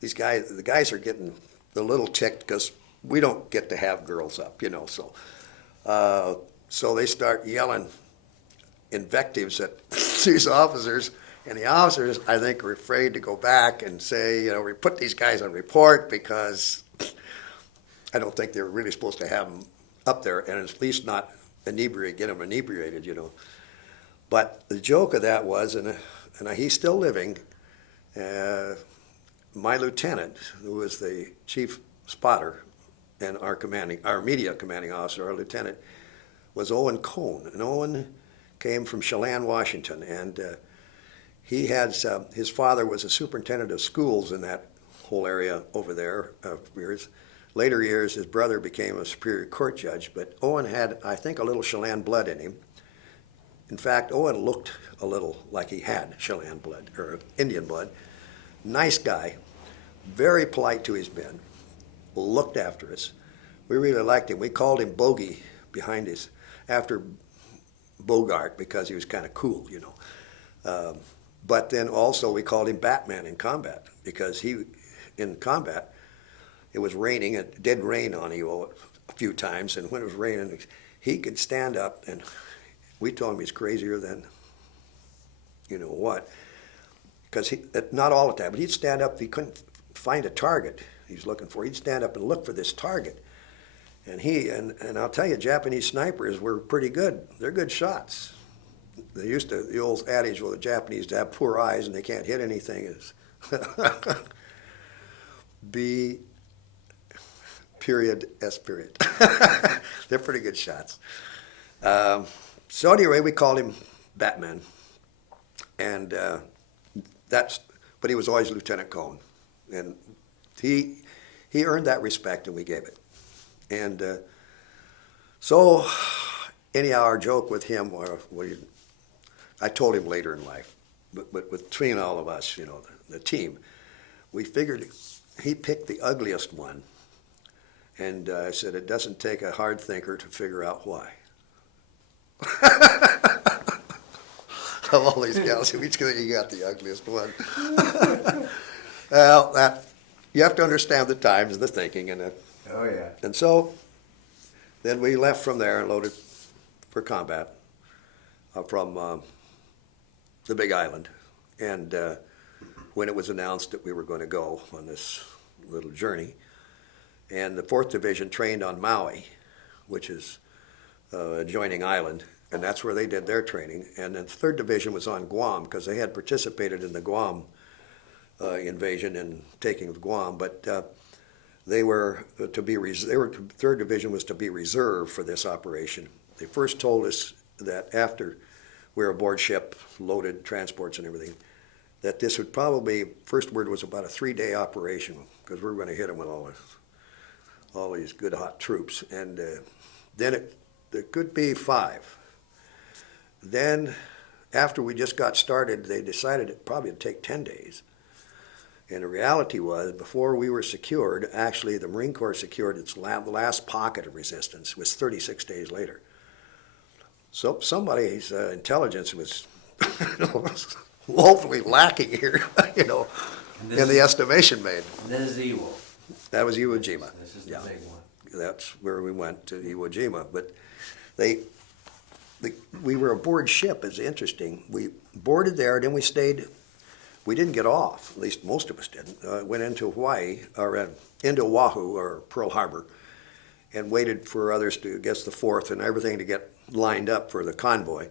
the guys are getting a little ticked because we don't get to have girls up, so they start yelling invectives at these officers, and the officers, I think, are afraid to go back and say, we put these guys on report, because I don't think they were really supposed to have them up there, and at least not get them inebriated, But the joke of that was, and he's still living, my lieutenant, who was the chief spotter and our immediate commanding officer, our lieutenant, was Owen Cohn. And Owen came from Chelan, Washington, and he had his father was a superintendent of schools in that whole area over there for years. Later years, his brother became a Superior Court judge, but Owen had, I think, a little Chelan blood in him. In fact, Owen looked a little like he had Chelan blood, or Indian blood. Nice guy, very polite to his men, looked after us. We really liked him. We called him Bogey behind us, after Bogart, because he was kind of cool, But then also we called him Batman in combat, because in combat, it was raining. It did rain on Iwo a few times, and when it was raining, he could stand up, and we told him he's crazier than you know what, because not all the time, but he'd stand up if he couldn't find a target he's looking for. He'd stand up and look for this target. And I'll tell you, Japanese snipers were pretty good. They're good shots. They used to, the old adage, well, the Japanese have poor eyes and they can't hit anything is B period S period. They're pretty good shots. So anyway, we called him Batman. And but he was always Lieutenant Cone. And he earned that respect and we gave it. And so anyhow, our joke with him, I told him later in life, but between all of us, you know, the team, we figured he picked the ugliest one. And I said, it doesn't take a hard thinker to figure out why. Of all these gals, each of you got the ugliest one. Well, you have to understand the times and the thinking. Oh, yeah. And so then we left from there and loaded for combat from the Big Island. And when it was announced that we were going to go on this little journey, and the 4th Division trained on Maui, which is an adjoining island, and that's where they did their training. And then the 3rd Division was on Guam because they had participated in the Guam invasion and taking of Guam, but they were to be 3rd Division was to be reserved for this operation. They first told us that after we were aboard ship, loaded transports and everything, that this would probably, first word was about a 3-day operation because we were going to hit them with all these good hot troops, and then it could be 5. Then after we just got started, they decided it probably would take 10 days. And the reality was, before we were secured, actually the Marine Corps secured its last pocket of resistance was 36 days later. So somebody's intelligence was woefully lacking here, you know, in the estimation made. This is Iwo. That was Iwo Jima. This is the big one. That's where we went, to Iwo Jima. But we were aboard ship. It's interesting. We boarded there, then we stayed. We didn't get off, at least most of us didn't. Went into Hawaii, or into Oahu, or Pearl Harbor, and waited for others to guess the 4th and everything to get lined up for the convoy.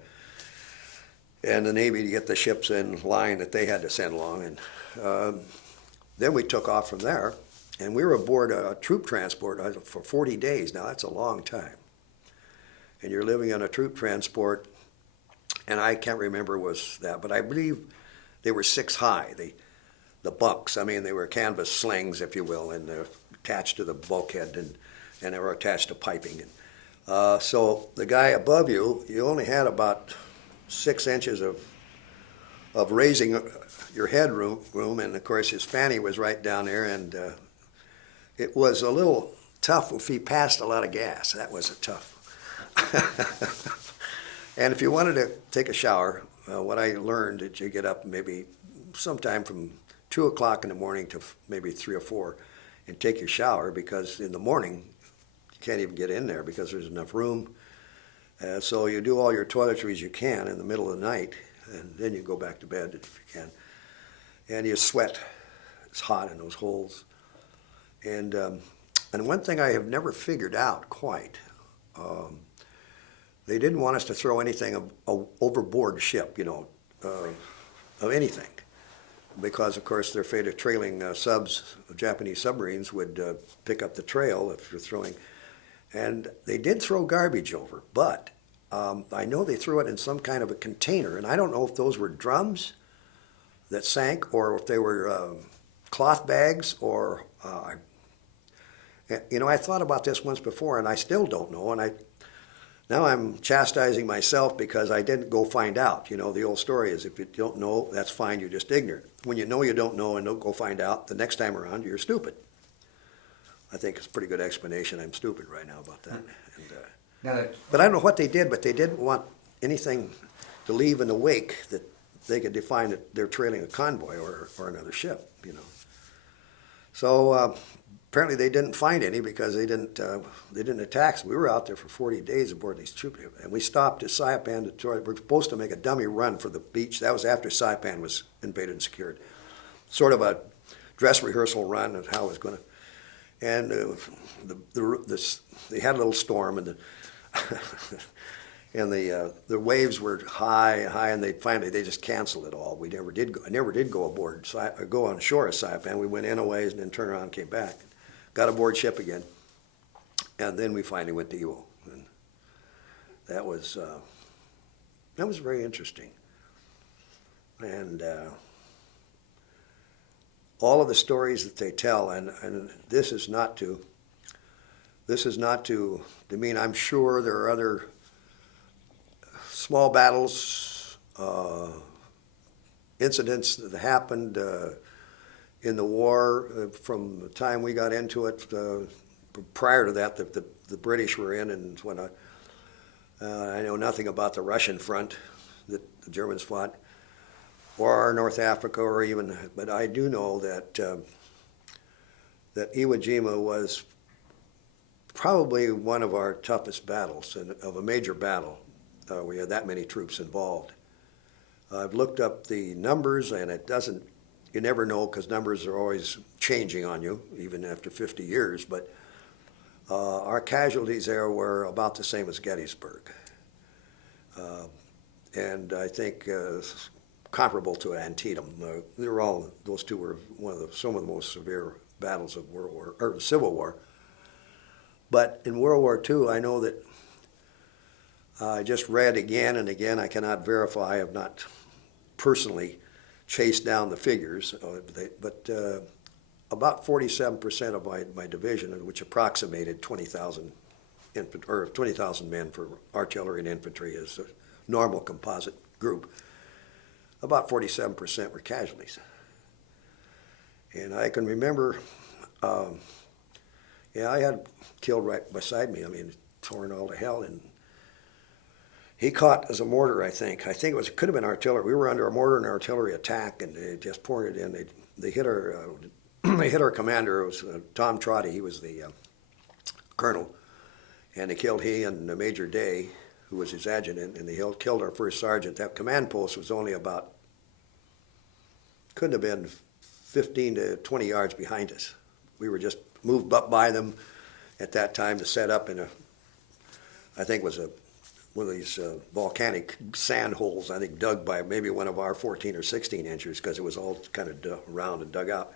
And the Navy to get the ships in line that they had to send along. And then we took off from there, and we were aboard a troop transport for 40 days. Now, that's a long time. And you're living on a troop transport, and I can't remember was that, but I believe they were 6 high, the bunks. I mean, they were canvas slings, if you will, and they're attached to the bulkhead, and they were attached to piping. And, so the guy above you only had about 6 inches of raising your head room, and of course his fanny was right down there, and it was a little tough if he passed a lot of gas. That was a tough. And if you wanted to take a shower, what I learned is you get up maybe sometime from 2 o'clock in the morning to maybe 3 or 4 and take your shower, because in the morning you can't even get in there because there's enough room. So you do all your toiletries you can in the middle of the night, and then you go back to bed if you can. And you sweat. It's hot in those holes. And one thing I have never figured out quite, they didn't want us to throw anything overboard ship, you know, of anything, because of course they're afraid of trailing Japanese submarines would pick up the trail if you're throwing. And they did throw garbage over, but I know they threw it in some kind of a container, and I don't know if those were drums that sank or if they were cloth bags or, you know, I thought about this once before, and I still don't know, and now I'm chastising myself because I didn't go find out. You know, the old story is if you don't know, that's fine, you're just ignorant. When you know you don't know and don't go find out, the next time around, you're stupid. I think it's a pretty good explanation. I'm stupid right now about that. But I don't know what they did, but they didn't want anything to leave in the wake that they could define that they're trailing a convoy or another ship, you know. So apparently they didn't find any because they didn't attack us. We were out there for 40 days aboard these troops, and we stopped at Saipan to try. We're supposed to make a dummy run for the beach. That was after Saipan was invaded and secured. Sort of a dress rehearsal run of how it was going to. And they had a little storm, and the waves were high, and they just canceled it all. I never did go aboard, go on shore at Saipan. We went in a ways and then turned around and came back. Got aboard ship again, and then we finally went to Iwo, and that was very interesting. And all of the stories that they tell, and this is not to demean. I'm sure there are other small battles, incidents that happened in the war from the time we got into it. Prior to that, the British were in, and when I know nothing about the Russian front that the Germans fought, or North Africa, but I do know that Iwo Jima was probably one of our toughest battles, and of a major battle. We had that many troops involved. I've looked up the numbers, and you never know because numbers are always changing on you, even after 50 years, but our casualties there were about the same as Gettysburg. And I think comparable to Antietam. Those two were some of the most severe battles of the Civil War. But in World War II, I know that I just read again and again. I cannot verify. I have not personally chased down the figures, but about 47% of my division, which approximated 20,000 men for artillery and infantry as a normal composite group, about 47% were casualties. And I can remember, I had killed right beside me. I mean, torn all to hell. And he caught as a mortar, I think. It could have been artillery. We were under a mortar and artillery attack, and they just poured it in. They hit our, they hit our commander. It was Tom Trotty. He was the colonel, and they killed he and Major Day, who was his adjutant, and they killed our first sergeant. That command post was only couldn't have been 15 to 20 yards behind us. We were just moved up by them at that time to set up in I think it was one of these volcanic sand holes, I think dug by maybe one of our 14 or 16 inchers, because it was all kind of round and dug out.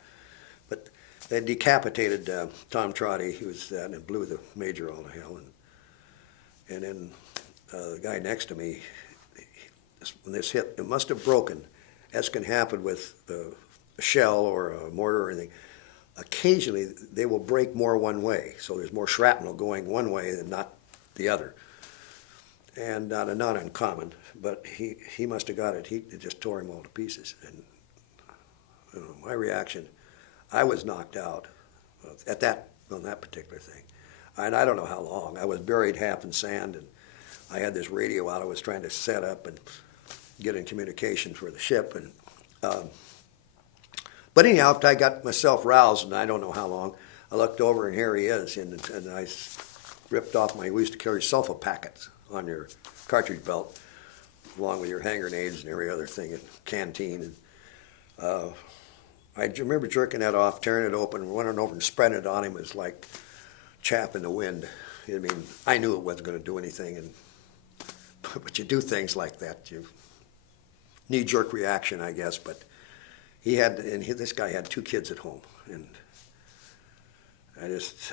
But they decapitated Tom Trotty, who was that, and blew the major all to hell. And then the guy next to me, when this hit, it must have broken, as can happen with a shell or a mortar or anything. Occasionally, they will break more one way, so there's more shrapnel going one way than not the other. And not uncommon, but he must have got it. It just tore him all to pieces. And my reaction, I was knocked out on that particular thing. And I don't know how long. I was buried half in sand, and I had this radio out I was trying to set up and get in communication for the ship. But anyhow, after I got myself roused, and I don't know how long, I looked over, and here he is, and I ripped off we used to carry sulfa packets on your cartridge belt, along with your hand grenades and every other thing, and canteen. And I remember jerking that off, tearing it open, running over and spreading it on him. It was like chaff in the wind. I mean, I knew it wasn't going to do anything, but you do things like that. You knee-jerk reaction, I guess. But this guy had 2 kids at home, and I just.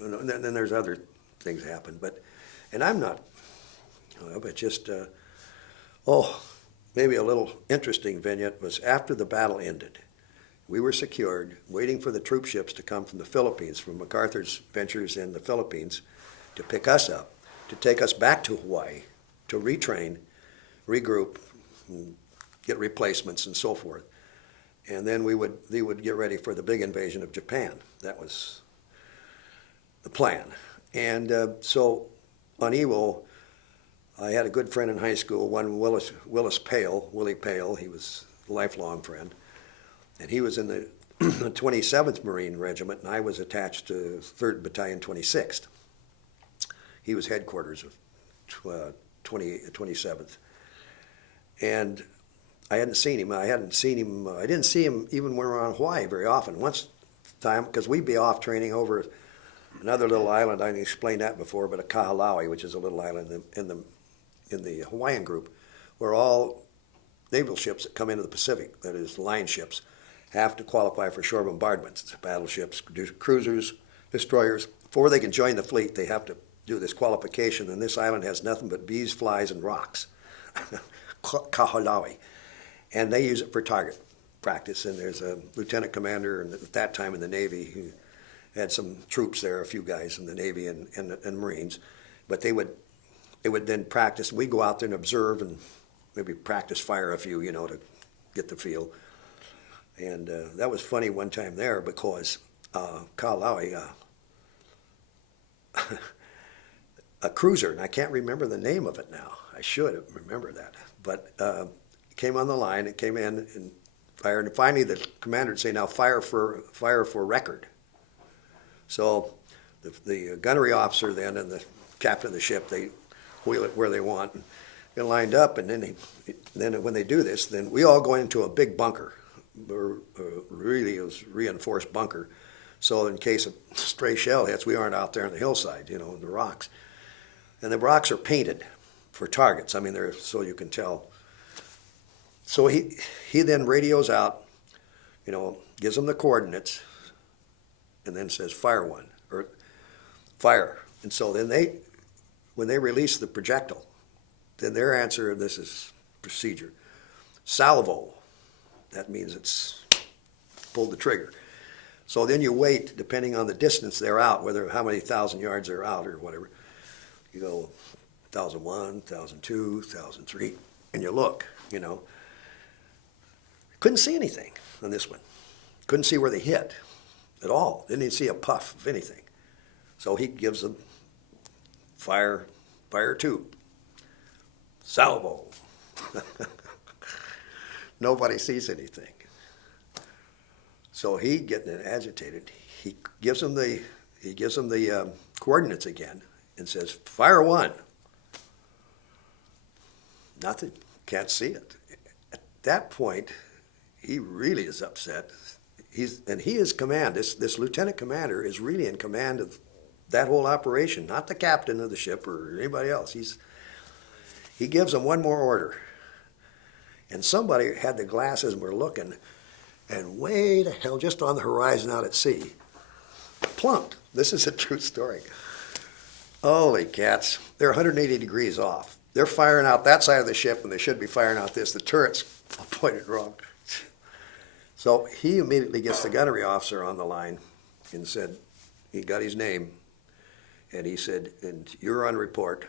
And then there's other things happen, and I'm not. But just maybe a little interesting vignette was after the battle ended. We were secured, waiting for the troop ships to come from the Philippines, from MacArthur's ventures in the Philippines, to pick us up, to take us back to Hawaii, to retrain, regroup, and get replacements and so forth. And then they would get ready for the big invasion of Japan. That was the plan. And so on Iwo, I had a good friend in high school, one Willie Pale. He was a lifelong friend. And he was in the the 27th Marine Regiment, and I was attached to 3rd Battalion, 26th. He was headquarters of 27th. And I didn't see him. I didn't see him even when we were on Hawaii very often. Once time, because we'd be off training over another little island. I didn't explain that before, but a Kahalawi, which is a little island in the Hawaiian group, where all naval ships that come into the Pacific, that is line ships, have to qualify for shore bombardments. Battleships, cruisers, destroyers. Before they can join the fleet, they have to do this qualification, and this island has nothing but bees, flies, and rocks. Kahalawi. And they use it for target practice, and there's a lieutenant commander at that time in the Navy who had some troops there, a few guys in the Navy and Marines, but they would then practice. We'd go out there and observe and maybe practice fire a few, to get the feel. And that was funny one time there because Kahalawi, a cruiser, and I can't remember the name of it now. I should remember that. But came on the line, it came in and fired, and finally the commander would say, now fire for record. So the gunnery officer then and the captain of the ship, they wheel it where they want, and get lined up, and then when they do this, then we all go into a big bunker. Really, it was reinforced bunker. So in case a stray shell hits, we aren't out there on the hillside, in the rocks. And the rocks are painted for targets. I mean, they're so you can tell. So he then radios out, gives them the coordinates, and then says fire one or fire. And so then when they release the projectile, then their answer, and this is procedure, salvo. That means it's pulled the trigger. So then you wait, depending on the distance they're out, how many thousand yards they're out or whatever. You go 1,001, 1,002, 1,003, and you look, Couldn't see anything on this one. Couldn't see where they hit at all. Didn't even see a puff of anything. So he gives them fire two, salvo. Nobody sees anything. So he getting agitated. He gives them the coordinates again and says, fire one. Nothing. Can't see it. At that point, he really is upset. He is command. This lieutenant commander is really in command of that whole operation, not the captain of the ship or anybody else. He gives them one more order. And somebody had the glasses and were looking, and way to hell, just on the horizon out at sea, plunked. This is a true story. Holy cats. They're 180 degrees off. They're firing out that side of the ship when they should be firing out this. The turret's pointed wrong. So he immediately gets the gunnery officer on the line and said, he got his name, and he said, and you're on report.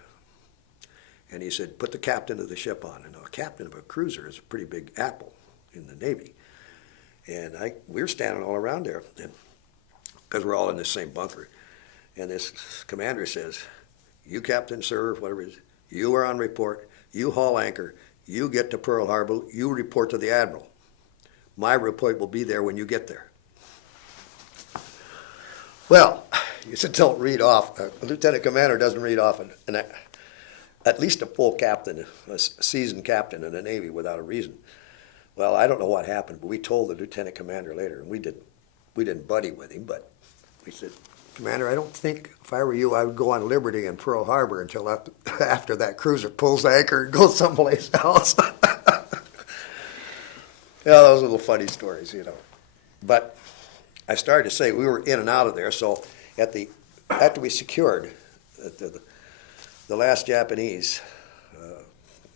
And he said, put the captain of the ship on. And a captain of a cruiser is a pretty big apple in the Navy. And we were standing all around there because we're all in the same bunker. And this commander says, you captain, sir, whatever it is, you are on report, you haul anchor, you get to Pearl Harbor, you report to the admiral. My report will be there when you get there. Well, you said don't read off. A lieutenant commander doesn't read off at least a full captain, a seasoned captain in the Navy without a reason. Well, I don't know what happened, but we told the lieutenant commander later, and we didn't buddy with him, but we said, Commander, I don't think if I were you, I would go on liberty in Pearl Harbor until after that cruiser pulls anchor and goes someplace else. Yeah, those little funny stories, But I started to say we were in and out of there, so after we secured the last Japanese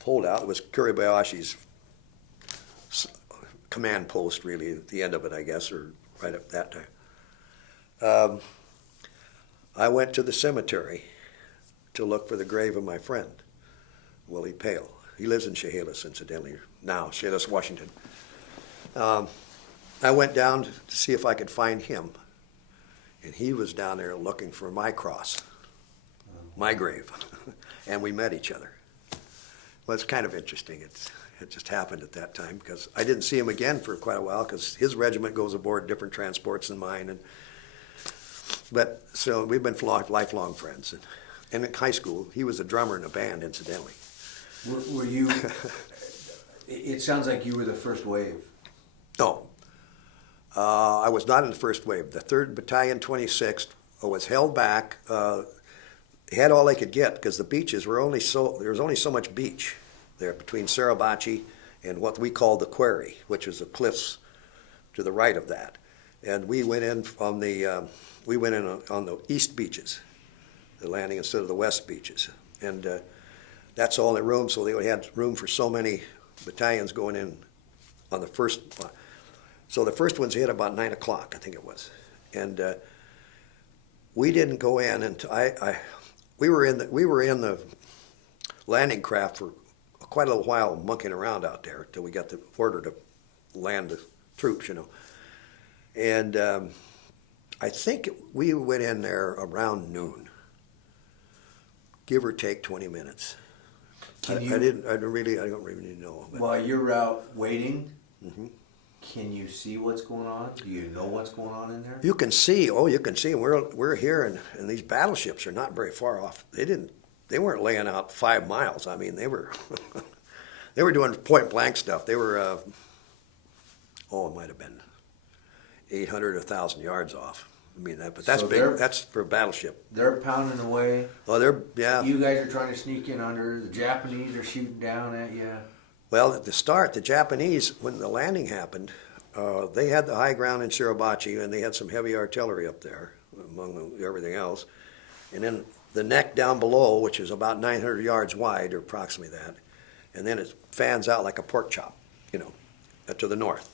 holdout, it was Kuribayashi's command post, really, at the end of it, I guess, or right up that time. I went to the cemetery to look for the grave of my friend, Willie Pale. He lives in Chehalis, incidentally, now, Chehalis, Washington. I went down to see if I could find him, and he was down there looking for my cross, my grave, and we met each other. Well, it's kind of interesting. It just happened at that time because I didn't see him again for quite a while because his regiment goes aboard different transports than mine. But so we've been lifelong friends. And in high school, he was a drummer in a band, incidentally. Were you? It sounds like you were the first wave. No, I was not in the first wave. The 3rd Battalion, 26th, was held back. They had all they could get because the beaches were there was only so much beach there between Suribachi and what we called the quarry, which was the cliffs to the right of that. And we went in on the east beaches, the landing instead of the west beaches. And that's all the room, so they had room for so many battalions going in on the first one. So the first ones hit about 9 o'clock, I think it was. And we didn't go in until we were in the landing craft for quite a little while, monkeying around out there until we got the order to land the troops, you know. And I think we went in there around noon, give or take 20 minutes. I don't really know. But. While you're out waiting, Mm-hmm. Can you see what's going on? Do you know what's going on in there? You can see. We're here, and these battleships are not very far off. They weren't laying out 5 miles. I mean, they were they were doing point blank stuff. They were it might have been 800 or 1,000 yards off. I mean, but that's So big. That's for a battleship. They're pounding away. Oh, You guys are trying to sneak in under. The Japanese are shooting down at you. Well, at the start, the Japanese, when the landing happened, they had the high ground in Suribachi, and they had some heavy artillery up there, among everything else. And then the neck down below, which is about 900 yards wide, or approximately that, and then it fans out like a pork chop, to the north.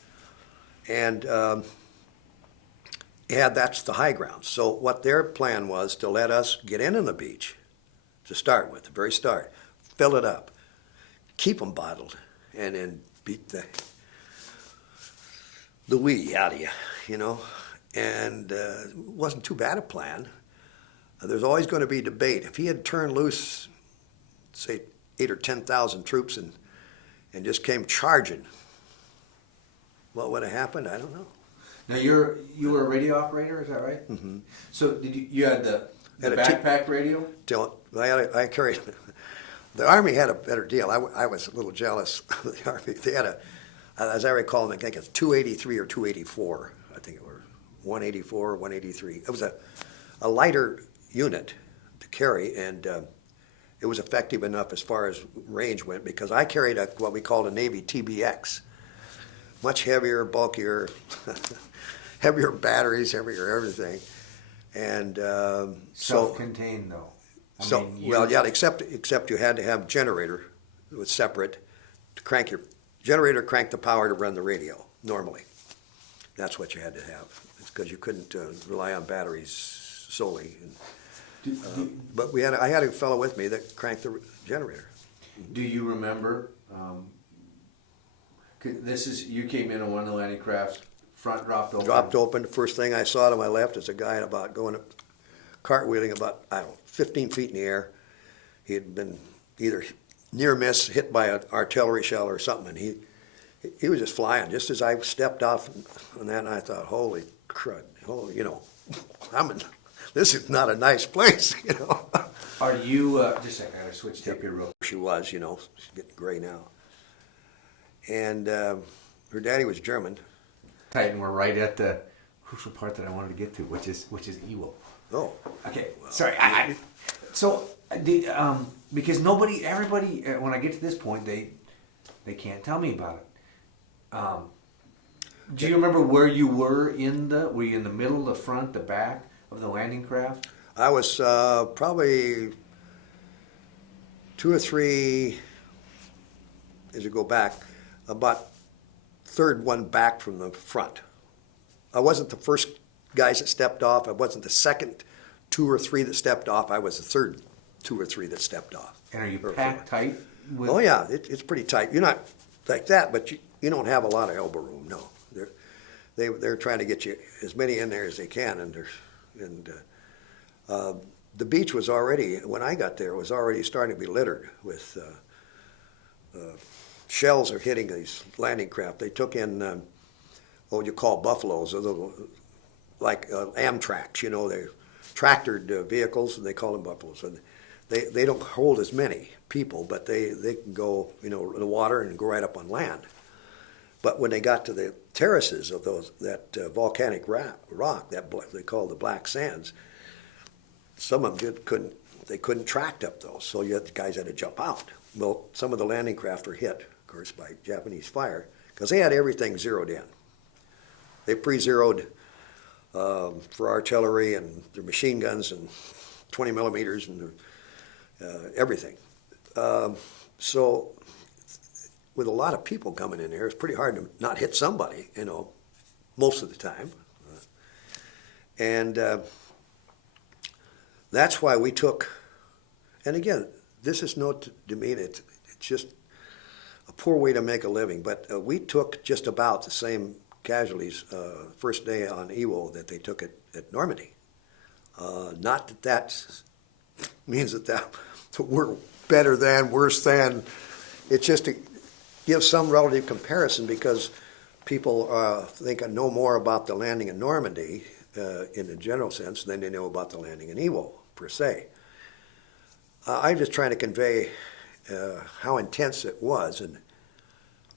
And that's the high ground. So what their plan was to let us get in on the beach, to start with, the very start, fill it up, keep them bottled, and then beat the wee out of you, And it wasn't too bad a plan. There's always going to be debate. If he had turned loose, say, 8,000 or 10,000 troops and just came charging, what would have happened? I don't know. Now you were a radio operator, is that right? Mm-hmm. So did you had the backpack radio? I carried. The Army had a better deal. I was a little jealous of the Army. They had as I recall, I think it's 283 or 284. I think it were 184 or 183. It was a lighter unit to carry, and it was effective enough as far as range went because I carried what we called a Navy TBX, much heavier, bulkier, heavier batteries, heavier everything, and self-contained though. Except you had to have generator. It was separate to crank your generator, crank the power to run the radio. Normally, that's what you had to have. It's because you couldn't rely on batteries solely. But I had a fellow with me that cranked the generator. Do you remember? You came in on one of the landing crafts. Front dropped open. Dropped open. The first thing I saw to my left is a guy about going up, cartwheeling about 15 feet in the air. He had been either near miss, hit by an artillery shell or something, and he was just flying. Just as I stepped off on that, and I thought, holy crud, this is not a nice place, Are you, just a second, I gotta switch tape here real. She was, she's getting gray now. And her daddy was German. Titan, we're right at the crucial part that I wanted to get to, which is Ewell. Oh. Okay, sorry. Because everybody, when I get to this point, they can't tell me about it. Do you remember where you were were you in the middle, the front, the back of the landing craft? I was probably 2 or 3, as you go back, about third one back from the front. I wasn't the first guys that stepped off. I wasn't the second 2 or 3 that stepped off. I was the third 2 or 3 that stepped off. And are you packed tight? Oh yeah, it's pretty tight. You're not like that, but you don't have a lot of elbow room. No, they're trying to get you as many in there as they can, and the beach was already, when I got there, was already starting to be littered with shells are hitting these landing craft. They took in what you call buffaloes, a little like Amtraks, you know, they're tractored vehicles, and they call them buffaloes. And they don't hold as many people, but they can go, you know, in the water and go right up on land. But when they got to the terraces of that volcanic rock, that they call the black sands, some of them couldn't tract up those, so the guys had to jump out. Well, some of the landing craft were hit, of course, by Japanese fire, because they had everything zeroed in. They pre-zeroed for artillery and their machine guns and 20 millimeters and everything. So with a lot of people coming in here, it's pretty hard to not hit somebody, you know, most of the time. And that's why we took, and again, this is no demean, it's just a poor way to make a living, but we took just about the same casualties first day on Iwo that they took at Normandy. Not that means that we're better than, worse than. It's just to give some relative comparison, because people think I know more about the landing in Normandy in a general sense than they know about the landing in Iwo per se. I'm just trying to convey how intense it was and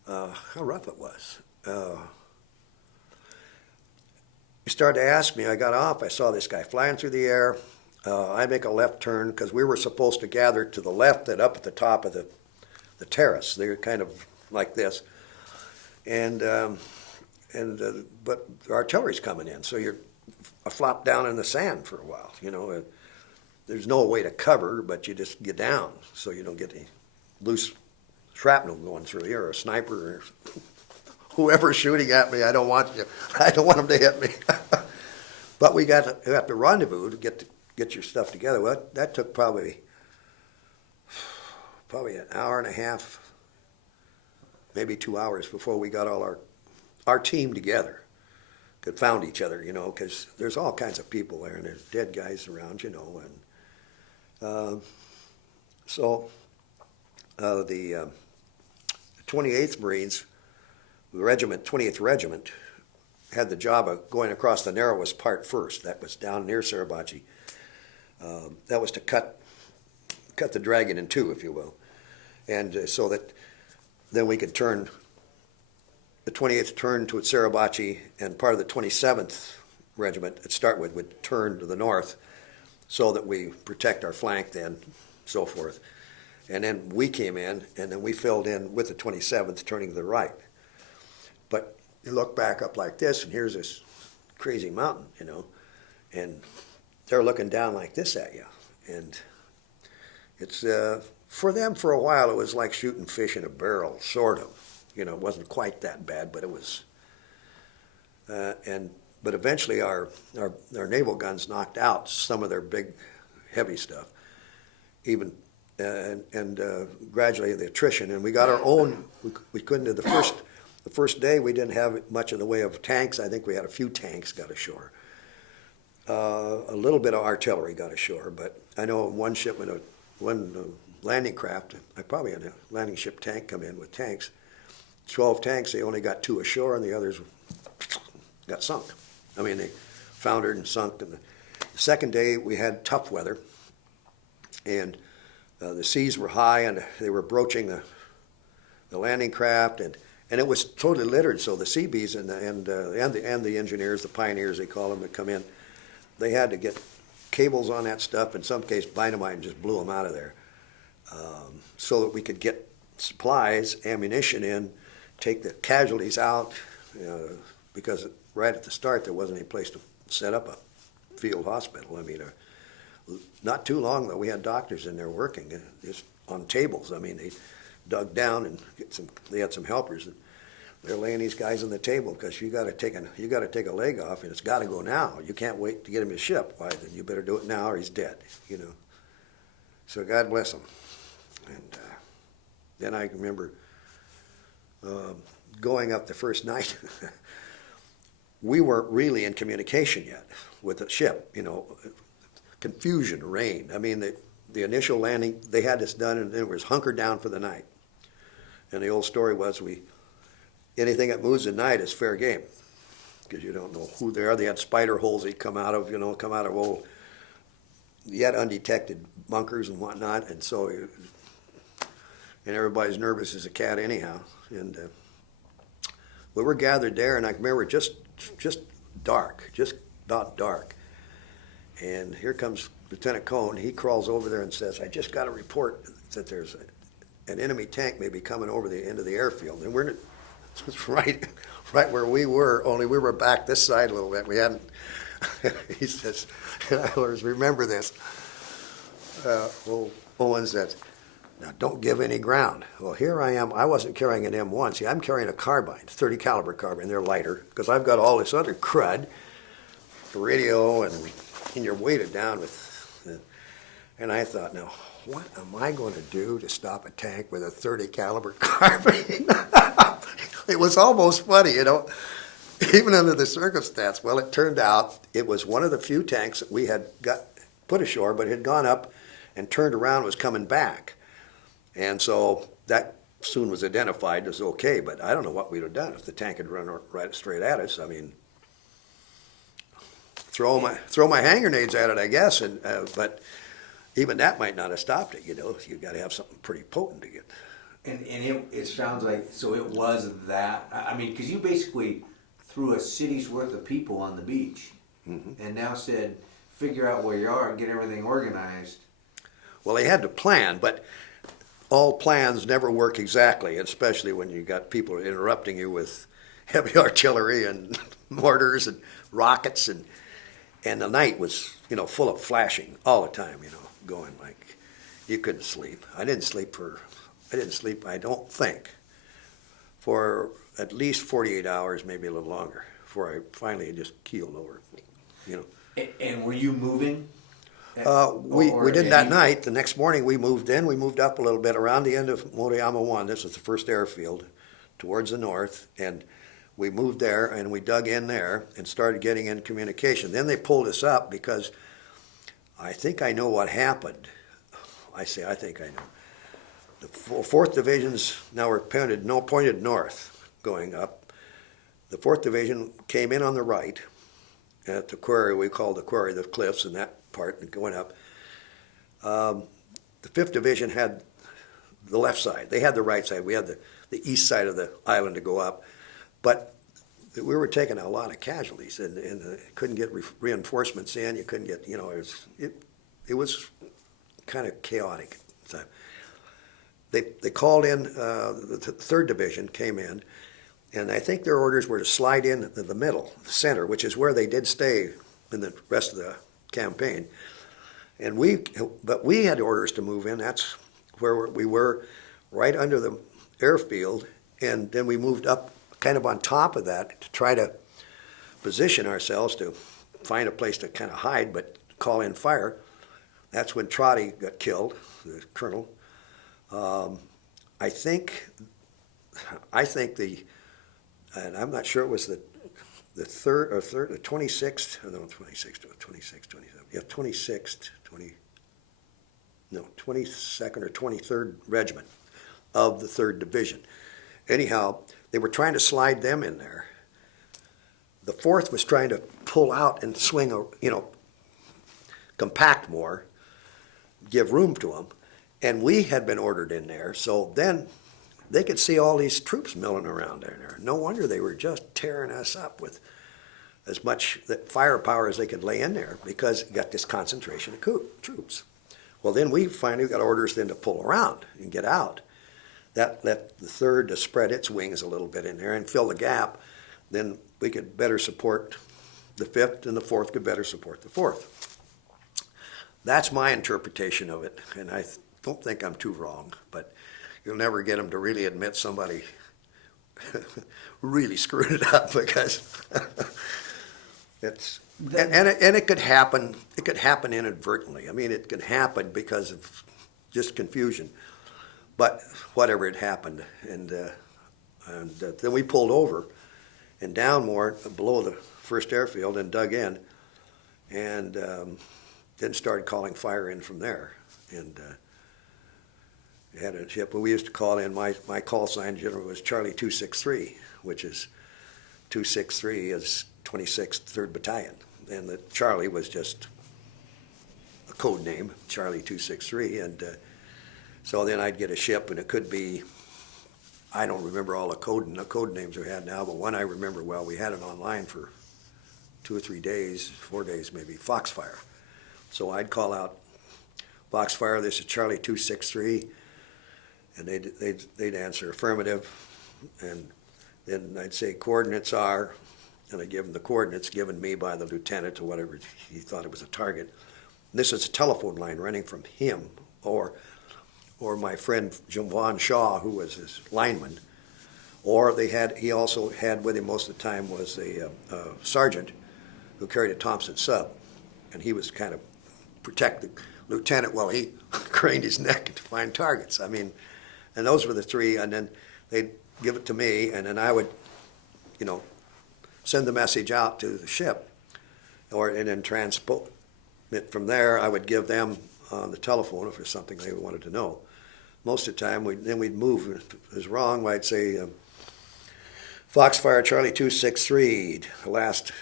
how rough it was. He started to ask me, I got off, I saw this guy flying through the air. I make a left turn, because we were supposed to gather to the left and up at the top of the terrace. They were kind of like this. But the artillery's coming in, so you're flop down in the sand for a while, you know. There's no way to cover, but you just get down so you don't get any loose shrapnel going through you, or a sniper, or whoever's shooting at me. I don't want them to hit me. But we got the rendezvous to get your stuff together. Well, that took probably an hour and a half, maybe 2 hours before we got all our team together. Could found each other, you know, because there's all kinds of people there, and there's dead guys around, you know. And so the 28th Marines, the regiment, 20th Regiment, had the job of going across the narrowest part first. That was down near Suribachi. That was to cut the dragon in two, if you will, and so that then we could turn. The 28th turned to Suribachi, and part of the 27th Regiment at Startwood would turn to the north, so that we protect our flank then, so forth. And then we came in, and then we filled in with the 27th, turning to the right. But you look back up like this, and here's this crazy mountain, you know, and they're looking down like this at you. And it's, for them, for a while, it was like shooting fish in a barrel, sort of. You know, it wasn't quite that bad, but it was. But eventually our naval guns knocked out some of their big, heavy stuff. Even and gradually the attrition, and we got our own. We couldn't do the first day. We didn't have much in the way of tanks. I think we had a few tanks got ashore. A little bit of artillery got ashore, but I know one shipment, one landing craft. I probably had a landing ship tank come in with tanks. 12 tanks, they only got 2 ashore, and the others got sunk. I mean, they foundered and sunk. And the second day, we had tough weather, and the seas were high, and they were broaching the landing craft, and it was totally littered. So the Seabees and the engineers, the pioneers, they call them, that come in, they had to get cables on that stuff. In some case, dynamite, and just blew them out of there, so that we could get supplies, ammunition in. Take the casualties out, because right at the start there wasn't any place to set up a field hospital. I mean, not too long though, we had doctors in there working just on tables. I mean, they dug down and they had some helpers, and they're laying these guys on the table, because you got to take a leg off, and it's got to go now. You can't wait to get him to ship. Why? Then you better do it now, or he's dead. You know. So God bless him. And then I remember. Going up the first night, we weren't really in communication yet with the ship. You know, confusion reigned. I mean, the initial landing, they had this done, and it was hunkered down for the night. And the old story was anything that moves at night is fair game, because you don't know who they are. They had spider holes they'd come out of old, yet undetected bunkers and whatnot, and so, and everybody's nervous as a cat anyhow. And we were gathered there, and I remember just dark, just about dark. And here comes Lieutenant Cohn. He crawls over there and says, "I just got a report that there's an enemy tank maybe coming over the end of the airfield." And we're right where we were, only we were back this side a little bit. We hadn't. He says, and I always remember this. Owen says, "Now don't give any ground." Well, here I am. I wasn't carrying an M1. See, I'm carrying a carbine, 30 caliber carbine. They're lighter because I've got all this other crud, the radio, and you're weighted down with. And I thought, now, what am I going to do to stop a tank with a 30 caliber carbine? It was almost funny, even under the circumstance. Well, it turned out it was one of the few tanks that we had got put ashore, but had gone up and turned around, was coming back. And so that soon was identified as okay, but I don't know what we'd have done if the tank had run right straight at us. I mean, throw my hand grenades at it, I guess, but even that might not have stopped it. You got to have something pretty potent to get. And it sounds like, so it was that, I mean, because you basically threw a city's worth of people on the beach, and now said, figure out where you are and get everything organized. Well, they had to plan, but all plans never work exactly, especially when you got people interrupting you with heavy artillery and mortars and rockets, and the night was, full of flashing all the time, going like you couldn't sleep. I didn't sleep, I don't think, for at least 48 hours, maybe a little longer, before I finally just keeled over, And were you moving? We did that night. The next morning we moved in. We moved up a little bit around the end of Motoyama 1. This was the first airfield towards the north. And we moved there and we dug in there and started getting in communication. Then they pulled us up because I think I know what happened. I think I know. The 4th Division's now were pointed north going up. The 4th Division came in on the right at the quarry, we called the quarry, the cliffs and that part going up. The 5th Division had the left side. They had the right side. We had the east side of the island to go up. But we were taking a lot of casualties and couldn't get reinforcements in. You couldn't get, it was kind of chaotic. So they called in, the 3rd Division came in, and I think their orders were to slide in the middle, the center, which is where they did stay in the rest of the campaign. But we had orders to move in. That's where we were, right under the airfield, and then we moved up kind of on top of that to try to position ourselves to find a place to kind of hide but call in fire. That's when Trotty got killed, the colonel. I think and I'm not sure it was the 26th, no, 26th, 27th, yeah, 26th, 22nd or 23rd Regiment of the 3rd Division. Anyhow, they were trying to slide them in there. The 4th was trying to pull out and swing, compact more, give room to them. And we had been ordered in there, so then they could see all these troops milling around there. No wonder they were just tearing us up with as much firepower as they could lay in there, because you got this concentration of troops. Well, then we finally got orders then to pull around and get out. That let the 3rd to spread its wings a little bit in there and fill the gap. Then we could better support the 5th, and the 4th could better support the 4th. That's my interpretation of it, and I don't think I'm too wrong, but you'll never get them to really admit somebody really screwed it up, because it's and it could happen. It could happen inadvertently. I mean, it could happen because of just confusion. But whatever had happened, and then we pulled over and down more below the first airfield and dug in, and then started calling fire in from there. And had a ship, but we used to call in, my call sign generally was Charlie 263, which is 263 is 26th 3rd Battalion. And the Charlie was just a code name, Charlie 263. And so then I'd get a ship, and it could be, I don't remember all the code names we had now, but one I remember well, we had it online for 2 or 3 days, 4 days maybe, Foxfire. So I'd call out, Foxfire, this is Charlie 263, and they'd answer affirmative, and then I'd say coordinates are, and I'd give them the coordinates given me by the lieutenant or whatever he thought it was a target. And this is a telephone line running from him or my friend Juan Shaw, who was his lineman, or he also had with him most of the time was a sergeant who carried a Thompson sub, and he was kind of protect the lieutenant while he craned his neck to find targets. I mean, and those were the three, and then they'd give it to me, and then I would, send the message out to the ship, and then transport it from there. I would give them on the telephone if there's something they wanted to know. Most of the time, we'd move. If it was wrong, I'd say, Foxfire Charlie 263, the last,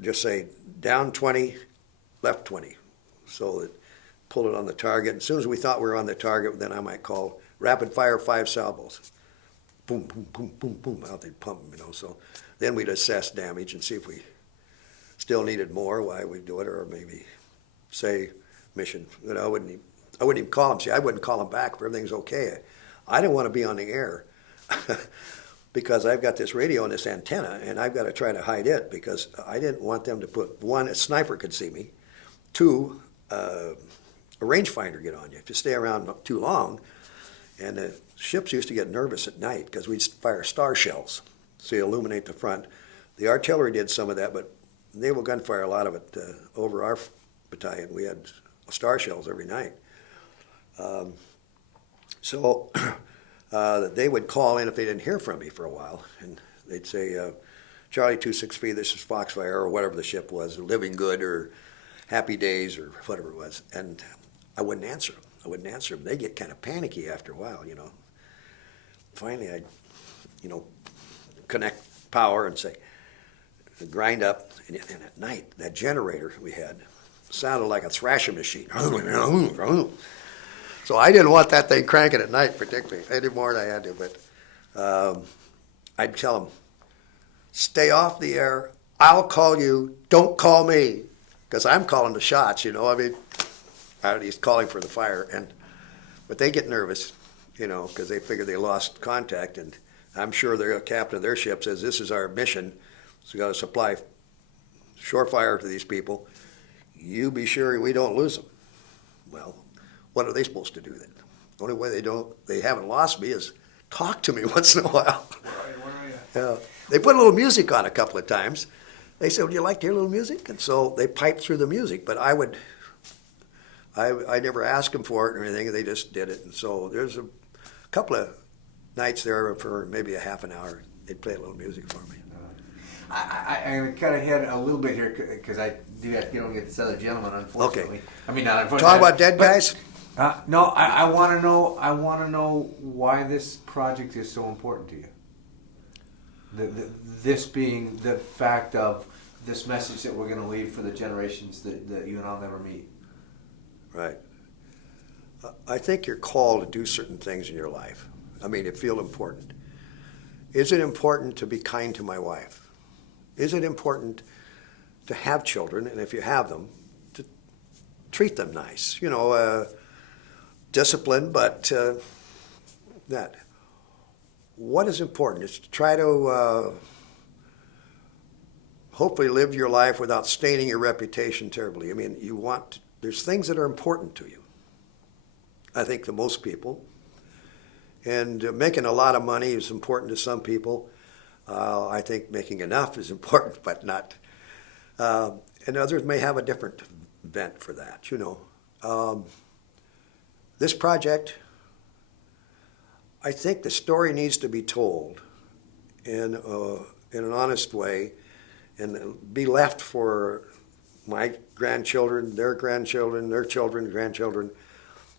just say down 20, left 20. So it pulled it on the target. As soon as we thought we were on the target, then I might call rapid fire 5 salvos. Boom, boom, boom, boom, boom, out they'd pump them, So then we'd assess damage and see if we still needed more, why we'd do it, or maybe say mission. I wouldn't even call them. See, I wouldn't call them back if everything's okay. I didn't want to be on the air because I've got this radio and this antenna, and I've got to try to hide it because I didn't want them to put, one, a sniper could see me, two, a rangefinder get on you. If you stay around too long, and the ships used to get nervous at night because we'd fire star shells, so you illuminate the front. The artillery did some of that, but naval gunfire, a lot of it over our battalion. We had star shells every night. So they would call in if they didn't hear from me for a while, and they'd say, Charlie 263, this is Foxfire, or whatever the ship was, Living Good, or Happy Days, or whatever it was, and I wouldn't answer them. They get kind of panicky after a while, Finally, I'd, connect power and say, grind up, and at night, that generator we had sounded like a thrashing machine. So I didn't want that thing cranking at night particularly, any more than I had to, but I'd tell them, stay off the air, I'll call you, don't call me, because I'm calling the shots, he's calling for the fire, but they get nervous, because they figure they lost contact, and I'm sure the captain of their ship says, this is our mission, so we got to supply shore fire to these people. You be sure we don't lose them. Well, what are they supposed to do then? The only way they haven't lost me is talk to me once in a while. Where are you? Yeah. They put a little music on a couple of times. They said, would you like to hear a little music? And so they piped through the music, but I never asked them for it or anything. They just did it. And so there's a couple of nights there for maybe a half an hour. They'd play a little music for me. I kind of had a little bit here because I do have to get on with this other gentleman, unfortunately. Okay. I mean, not unfortunately. Talk about dead guys? No, I want to know. I want to know why this project is so important to you. This being the fact of this message that we're going to leave for the generations that you and I'll never meet. Right. I think you're called to do certain things in your life. It feel important. Is it important to be kind to my wife? Is it important to have children, and if you have them, to treat them nice? Discipline, but that. What is important is to try to hopefully live your life without staining your reputation terribly. There's things that are important to you. I think to most people. And making a lot of money is important to some people. I think making enough is important, but not. And others may have a different bent for that, This project, I think the story needs to be told in an honest way and be left for my grandchildren, their children, grandchildren,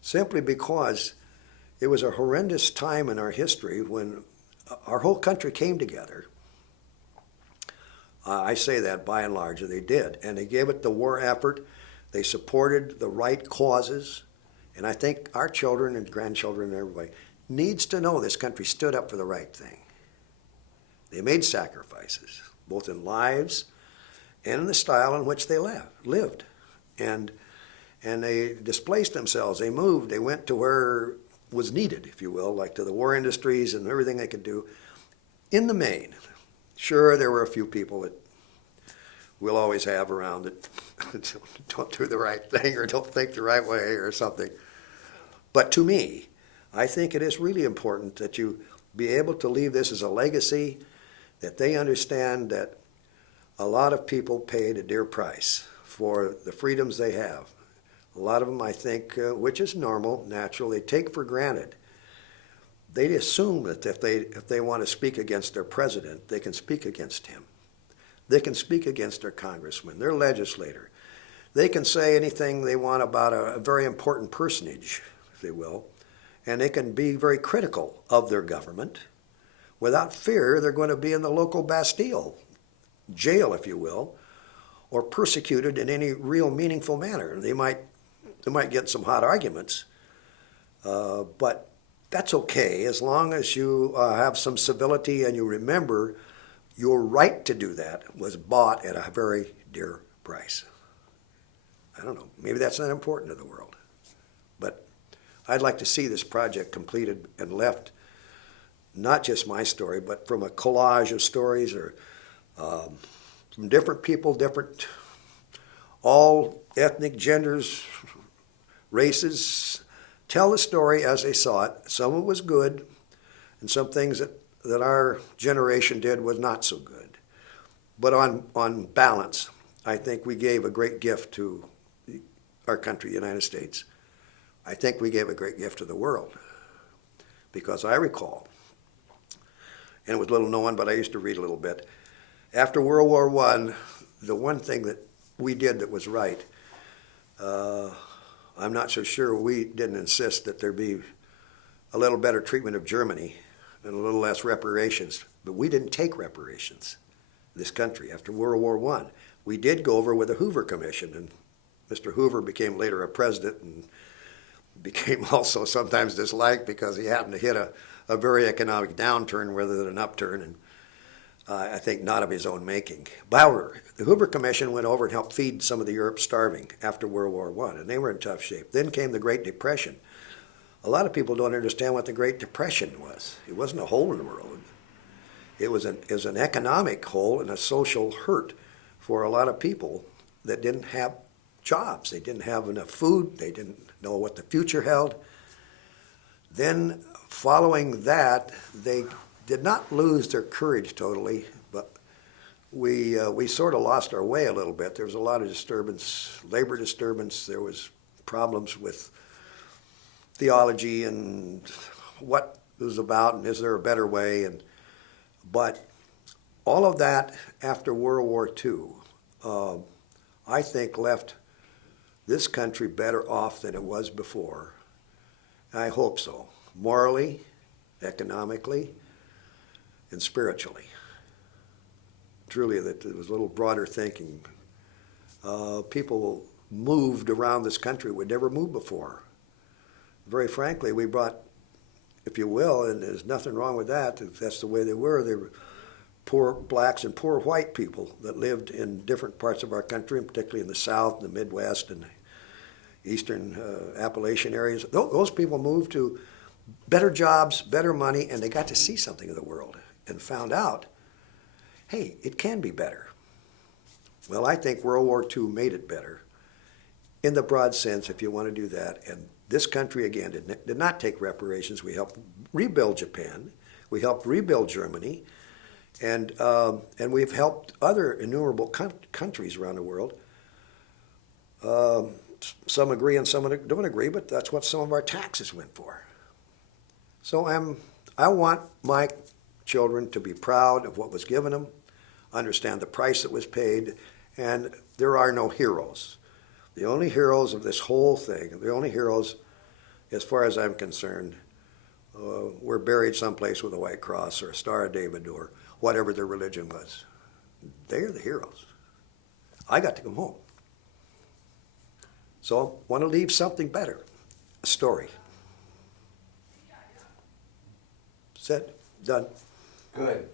simply because it was a horrendous time in our history when our whole country came together. I say that by and large, they did. And they gave it the war effort. They supported the right causes. And I think our children and grandchildren and everybody needs to know this country stood up for the right thing. They made sacrifices, both in lives and in the style in which they lived. And they displaced themselves. They moved. They went to where was needed, if you will, like to the war industries and everything they could do. In the main, sure, there were a few people that we'll always have around that don't do the right thing or don't think the right way or something. But to me, I think it is really important that you be able to leave this as a legacy, that they understand that a lot of people paid a dear price for the freedoms they have. A lot of them, I think, which is normal, natural, they take for granted. They assume that if they want to speak against their president, they can speak against him. They can speak against their congressman, their legislator. They can say anything they want about a very important personage, if they will, and they can be very critical of their government. Without fear, they're going to be in the local Bastille, jail, if you will, or persecuted in any real meaningful manner. They might get some hot arguments, but that's okay as long as you have some civility and you remember your right to do that was bought at a very dear price. I don't know, maybe that's not important to the world, but I'd like to see this project completed and left, not just my story, but from a collage of stories or from different people, different, all ethnic, genders, races, tell the story as they saw it. Some of it was good, and some things that our generation did was not so good. But on balance, I think we gave a great gift to our country, the United States. I think we gave a great gift to the world. Because I recall, and it was little known, but I used to read a little bit, after World War I, the one thing that we did that was right, I'm not so sure we didn't insist that there be a little better treatment of Germany and a little less reparations. But we didn't take reparations, this country, after World War I. We did go over with the Hoover Commission, and Mr. Hoover became later a president and became also sometimes disliked because he happened to hit a very economic downturn rather than an upturn, and I think not of his own making. However, the Hoover Commission went over and helped feed some of the Europe starving after World War I, and they were in tough shape. Then came the Great Depression. A lot of people don't understand what the Great Depression was. It wasn't a hole in the world. It was an economic hole and a social hurt for a lot of people that didn't have jobs. They didn't have enough food. They didn't know what the future held. Then, following that, they did not lose their courage totally, but we sort of lost our way a little bit. There was a lot of disturbance, labor disturbance. There was problems with theology and what it was about, and is there a better way? But all of that after World War II, I think left this country better off than it was before. I hope so, morally, economically, and spiritually. Truly, that it was a little broader thinking. People moved around this country would never move before. Very frankly, we brought, if you will, and there's nothing wrong with that, if that's the way they were poor blacks and poor white people that lived in different parts of our country, and particularly in the South, the Midwest, and Eastern Appalachian areas. Those people moved to better jobs, better money, and they got to see something of the world and found out, hey, it can be better. Well, I think World War II made it better in the broad sense, if you want to do that. And this country, again, did not take reparations. We helped rebuild Japan. We helped rebuild Germany. And we've helped other innumerable countries around the world. Some agree and some don't agree, but that's what some of our taxes went for. So I want my children to be proud of what was given them, understand the price that was paid, and there are no heroes. The only heroes of this whole thing, the only heroes, as far as I'm concerned, were buried someplace with a white cross or a Star of David or whatever their religion was. They're the heroes. I got to come home. So I want to leave something better, a story. Said, done. Good.